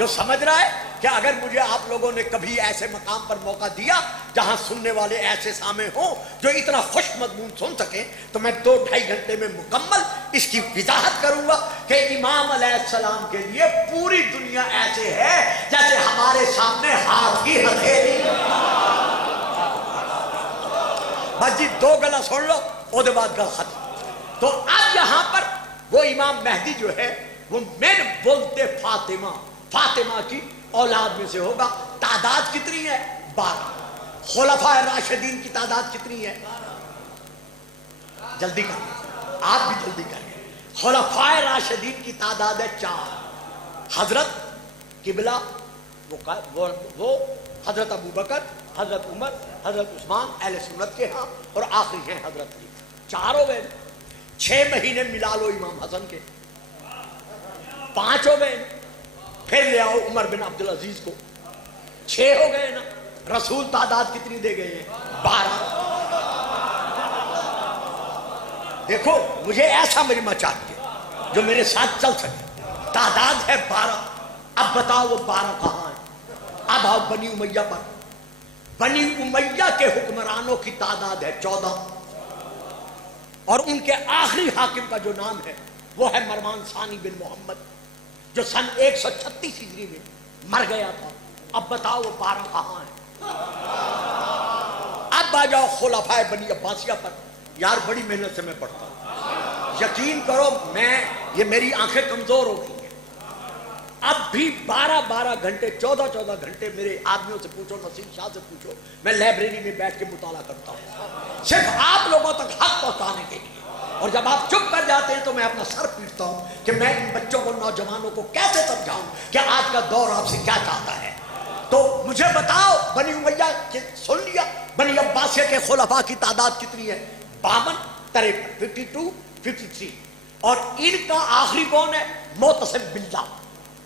جو سمجھ رہا ہے کہ اگر مجھے آپ لوگوں نے کبھی ایسے مقام پر موقع دیا جہاں سننے والے ایسے سامع ہوں جو اتنا خوش مضمون سن سکیں تو میں 2-2.5 گھنٹے میں مکمل اس کی وضاحت کروں گا کہ امام علیہ السلام کے لیے پوری دنیا ایسے ہے جیسے ہمارے سامنے ہاتھ کی ہتھیلی. بس جی 2 گلا سن لو وہ دے بعد گل ختم. تو اب یہاں پر وہ امام مہدی جو ہے وہ من بولتے فاطمہ کی اولاد میں سے ہوگا. تعداد کتنی ہے؟ 12. خلفاء راشدین کی تعداد کتنی ہے؟ جلدی کریں، آپ بھی جلدی کریں. خلفاء راشدین کی تعداد ہے 4. حضرت قبلہ وہ حضرت ابوبکر، حضرت عمر، حضرت عثمان اہل سنت کے ہاں، اور آخری ہیں حضرت علی. 4 ہو گئے. 6 مہینے ملا لو امام حسن کے. 5 ہو گئے. پھر لے آؤ عمر بن عبدالعزیز کو. 6 ہو گئے نا. رسول تعداد کتنی دے گئے ہیں؟ 12. دیکھو مجھے ایسا مجمع چاہیے جو میرے ساتھ چل سکے. تعداد ہے 12. اب بتاؤ وہ 12 کہاں ہیں؟ اب آؤ بنی امیہ پر. بنی امیہ کے حکمرانوں کی تعداد ہے 14، اور ان کے آخری حاکم کا جو نام ہے وہ ہے مروان ثانی بن محمد جو سن 136 ہجری میں مر گیا تھا. اب بتاؤ وہ 12 کہاں ہیں؟ اب آ جاؤ خلفائے بنی عباسیہ پر. یار بڑی محنت سے میں پڑھتا ہوں، یقین کرو یہ میری آنکھیں کمزور ہو گئی ہیں. اب بھی 12 گھنٹے 14 گھنٹے میرے آدمیوں سے پوچھو، نصیر شاہ سے پوچھو، میں لائبریری میں بیٹھ کے مطالعہ کرتا ہوں صرف آپ لوگوں تک حق پہنچانے کے لیے. اور جب آپ چپ کر جاتے ہیں تو میں اپنا سر پیٹتا ہوں کہ میں ان بچوں کو، نوجوانوں کو کیسے سمجھاؤں کہ آج کا دور آپ سے کیا چاہتا ہے. تو مجھے بتاؤ بنی امیہ سن لیا، بنی عباسیہ کے خلفاء کی تعداد کتنی ہے؟ 52، 53، 52، 53. اور ان کا آخری کون ہے؟ معتصم باللہ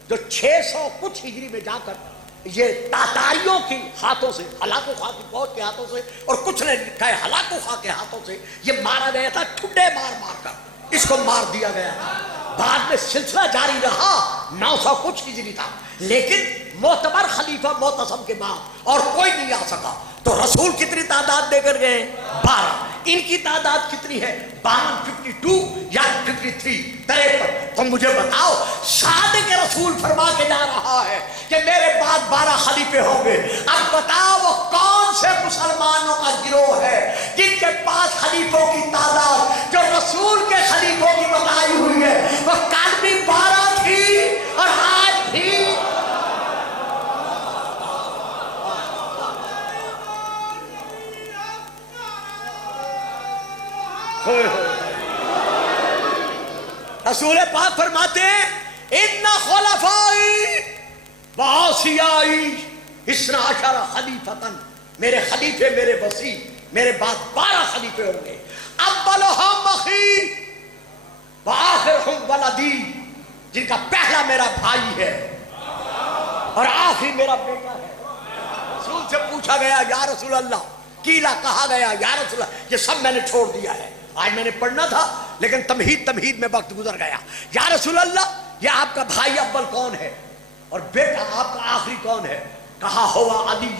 جو 600 کچھ ہجری میں جا کر یہ تاتاریوں کی ہاتھوں سے، ہلاکو خواہ کی فوج کے ہاتھوں سے، اور کچھ نے لکھا ہے ہلاکو خواہ کے ہاتھوں سے یہ مارا گیا تھا. ٹھڈے مار کر اس کو مار دیا گیا تھا. بعد میں سلسلہ جاری رہا، 900 کچھ ہجری تھا، لیکن معتبر خلیفہ معتصم کے بعد اور کوئی نہیں آ سکا. تو رسول کتنی تعداد دے کر گئے؟ 12. ان کی تعداد کتنی ہے؟ 52، 52 یا 53، 53. تو مجھے بتاؤ صادق رسول فرما کے جا رہا ہے کہ میرے بعد 12 خلیفے ہوں گے. اب بتاؤ وہ کون سے مسلمانوں کا گروہ ہے جن کے پاس خلیفوں کی تعداد جو رسول کے خلیفوں کی بتائی ہوئی ہے وہ کل بھی 12 تھی اور آج بھی. رسول پاک فرماتے ہیں ان خلفائی وعصیائی 12 خلیفتن، میرے خلیفے میرے وصی، میرے بعد 12 خلیفے ہوں گے. اولہم اخی وآخرہم ولدی، جن کا پہلا میرا بھائی ہے اور آخری میرا بیٹا ہے. رسول سے پوچھا گیا یا رسول اللہ، کیلا کہا گیا یا رسول اللہ، یہ سب میں نے چھوڑ دیا ہے. آج میں نے پڑھنا تھا لیکن تمہید میں وقت گزر گیا. یا رسول اللہ یہ آپ کا بھائی اول کون ہے اور بیٹا آپ کا آخری کون ہے؟ کہا ہوا علی،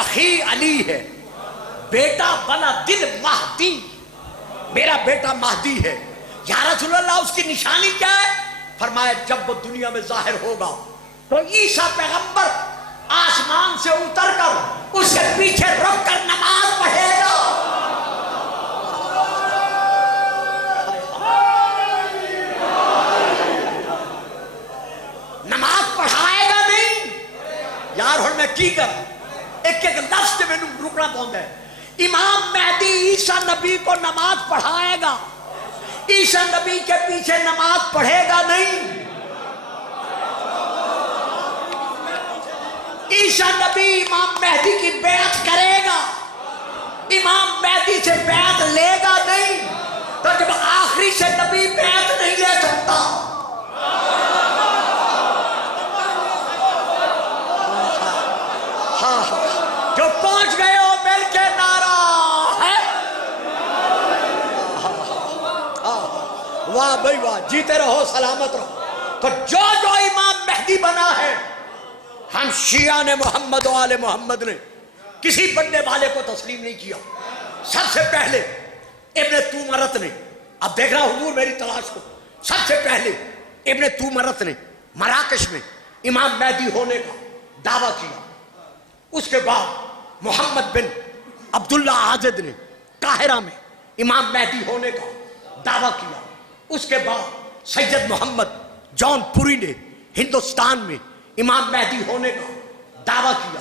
اخی علی ہے، بیٹا بنا دل مہدی، میرا بیٹا مہدی ہے. یا رسول اللہ اس کی نشانی کیا ہے؟ فرمایا جب وہ دنیا میں ظاہر ہوگا تو عیسیٰ پیغمبر آسمان سے اتر کر اس کے پیچھے رک کر نماز پڑھے گا. نماز پڑھائے گا نہیں. یار ہوں میں کی کر ایک لفظ میں رکنا پہنچا ہے. امام مہدی عیسیٰ نبی کو نماز پڑھائے گا، عیسیٰ نبی کے پیچھے نماز پڑھے گا نہیں. عیسیٰ نبی امام مہدی کی بیعت کرے گا، امام مہدی سے بیعت لے گا نہیں. تو جب آخری سے نبی بیعت نہیں لے سکتا، جو پہنچ گئے ہو مل کے نعرہ ہے واہ بھائی واہ، جیتے رہو سلامت رہو. تو جو امام مہدی بنا ہے، ہم شیعہ نے محمد و آل محمد نے کسی بننے والے کو تسلیم نہیں کیا۔ سب سے پہلے ابن تومرت نے، اب دیکھ رہا حضور میری تلاش کو، سب سے پہلے ابن تومرت نے مراکش میں امام مہدی ہونے کا دعویٰ کیا۔ اس کے بعد محمد بن عبداللہ عاضد نے قاہرہ میں امام مہدی ہونے کا دعویٰ کیا۔ اس کے بعد سید محمد جون پوری نے ہندوستان میں امام مہدی ہونے کا دعویٰ کیا۔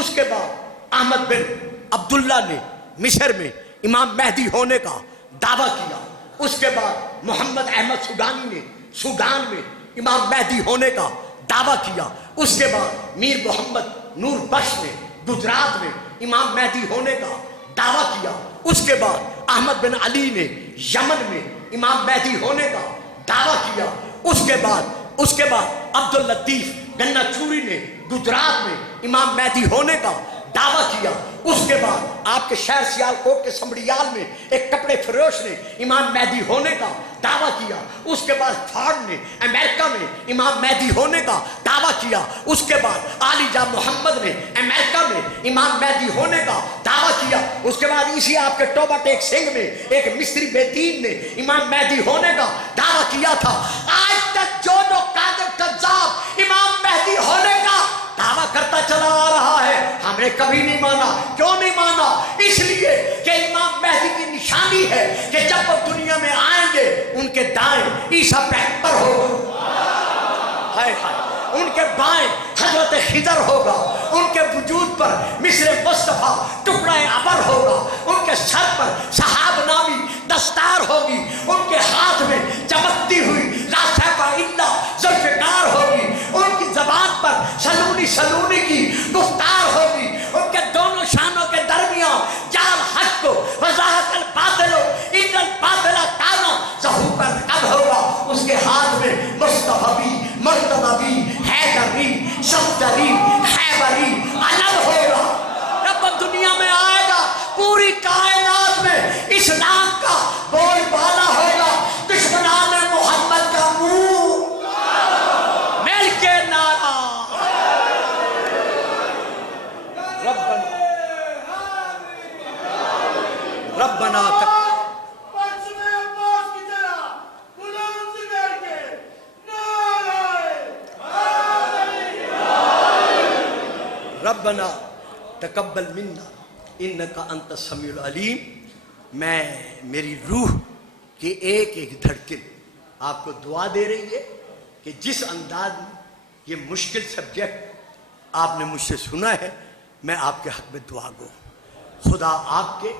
اس کے بعد احمد بن عبداللہ نے مصر میں امام مہدی ہونے کا دعویٰ کیا۔ اس کے بعد محمد احمد سودانی نے سودان میں امام مہدی ہونے کا دعویٰ کیا۔ اس کے بعد میر محمد نور بخش نے گجرات میں امام مہدی ہونے کا دعویٰ کیا۔ اس کے بعد احمد بن علی نے یمن میں امام مہدی ہونے کا دعویٰ کیا۔ اس کے بعد عبداللطیف گنہ چوری نے گجرات میں امام مہدی ہونے کا دعویٰ کیا۔ اس کے بعد آپ کے شہر سیالکوٹ کے سمبڑیال میں ایک کپڑے فروش نے امام مہدی ہونے کا دعویٰ کیا۔ اس کے بعد فارڈ نے امریکہ میں امام مہدی ہونے کا دعویٰ کیا۔ اس کے بعد علی جاں محمد نے امریکہ میں امام مہدی ہونے کا دعویٰ کیا۔ اس کے بعد اسی آپ کے ٹوبا ٹیک سنگھ میں ایک مصری بے دین نے امام مہدی ہونے کا دعویٰ کیا تھا۔ آج تک جو کاذب کذاب امام مہدی ہونے کا دعویٰ کرتا چلا آ رہا ہے، ہم نے کبھی نہیں مانا۔ کیوں نہیں مانا؟ اس لیے کہ امام مہدی کی نشانی ہے کہ جب وہ دنیا میں آئیں گے ان کے دائیں عیسیٰ پیغمبر ہوگا، ان کے بائیں حضرت خضر ہوگا، ان کے وجود پر مصر مصطفیٰ ٹکڑا عبر ہوگا، ان کے سر پر صحاب نامی دستار ہوگی، ان کے ہاتھ میں چمکتی ہوئی لا صحبہ الا ذوالفقار ہوگی، ان کی زبان پر سلونی سلونی کی گفتار ہوگی، ان کے دونوں شانوں کے درمیان جال حق کو وضاحت الباطل ان الباطل کانا ظہور اب ہوگا۔ اس کے ہاتھ میں مصطفی مرتضی حیدری صفدری خیبری علم ہوگا۔ جب دنیا میں آئے گا پوری کائنات میں اسلام کا بول بالا ہوگا، دشمنان محمد کا منہ مل کے نعرہ ربنا ربنا تقبل منا انکا انت السمیع العلیم۔ میری روح کی ایک ایک دھڑکن آپ کو دعا دے رہی ہے کہ جس انداز میں یہ مشکل سبجیکٹ آپ نے مجھ سے سنا ہے، میں آپ کے حق میں دعا گو۔ خدا آپ کے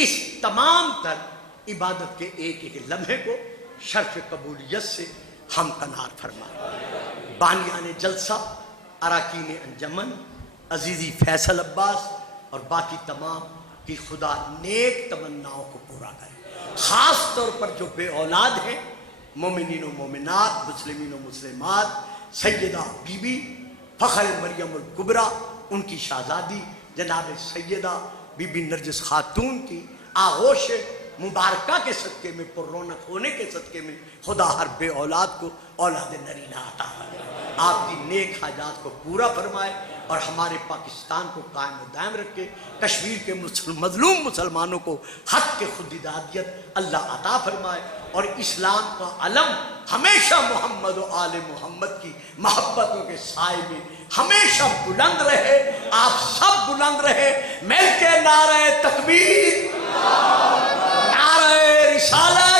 اس تمام تر عبادت کے ایک ایک لمحے کو شرف قبولیت سے ہم کنار فرمائے۔ بانیان جلسہ، اراکین انجمن، عزیزی فیصل عباس اور باقی تمام کی خدا نیک تمناؤں کو پورا کرے۔ خاص طور پر جو بے اولاد ہیں، مومنین و مومنات، مسلمین و مسلمات، سیدہ بی بی فخر مریم الکبریٰ، ان کی شہزادی جناب سیدہ بی بی نرجس خاتون کی آغوش مبارکہ کے صدقے میں، پر رونق ہونے کے صدقے میں خدا ہر بے اولاد کو اولاد نرینہ عطا فرمائے، آپ کی نیک حاجات کو پورا فرمائے اور ہمارے پاکستان کو قائم و دائم رکھے۔ کشمیر کے مظلوم مسلمانوں کو حق کے خوددادیت اللہ عطا فرمائے اور اسلام کا علم ہمیشہ محمد و آل محمد کی محبتوں کے سائے میں ہمیشہ بلند رہے۔ آپ سب بلند رہے، مل کے نعرہ تکبیر، نعرہ رسالت،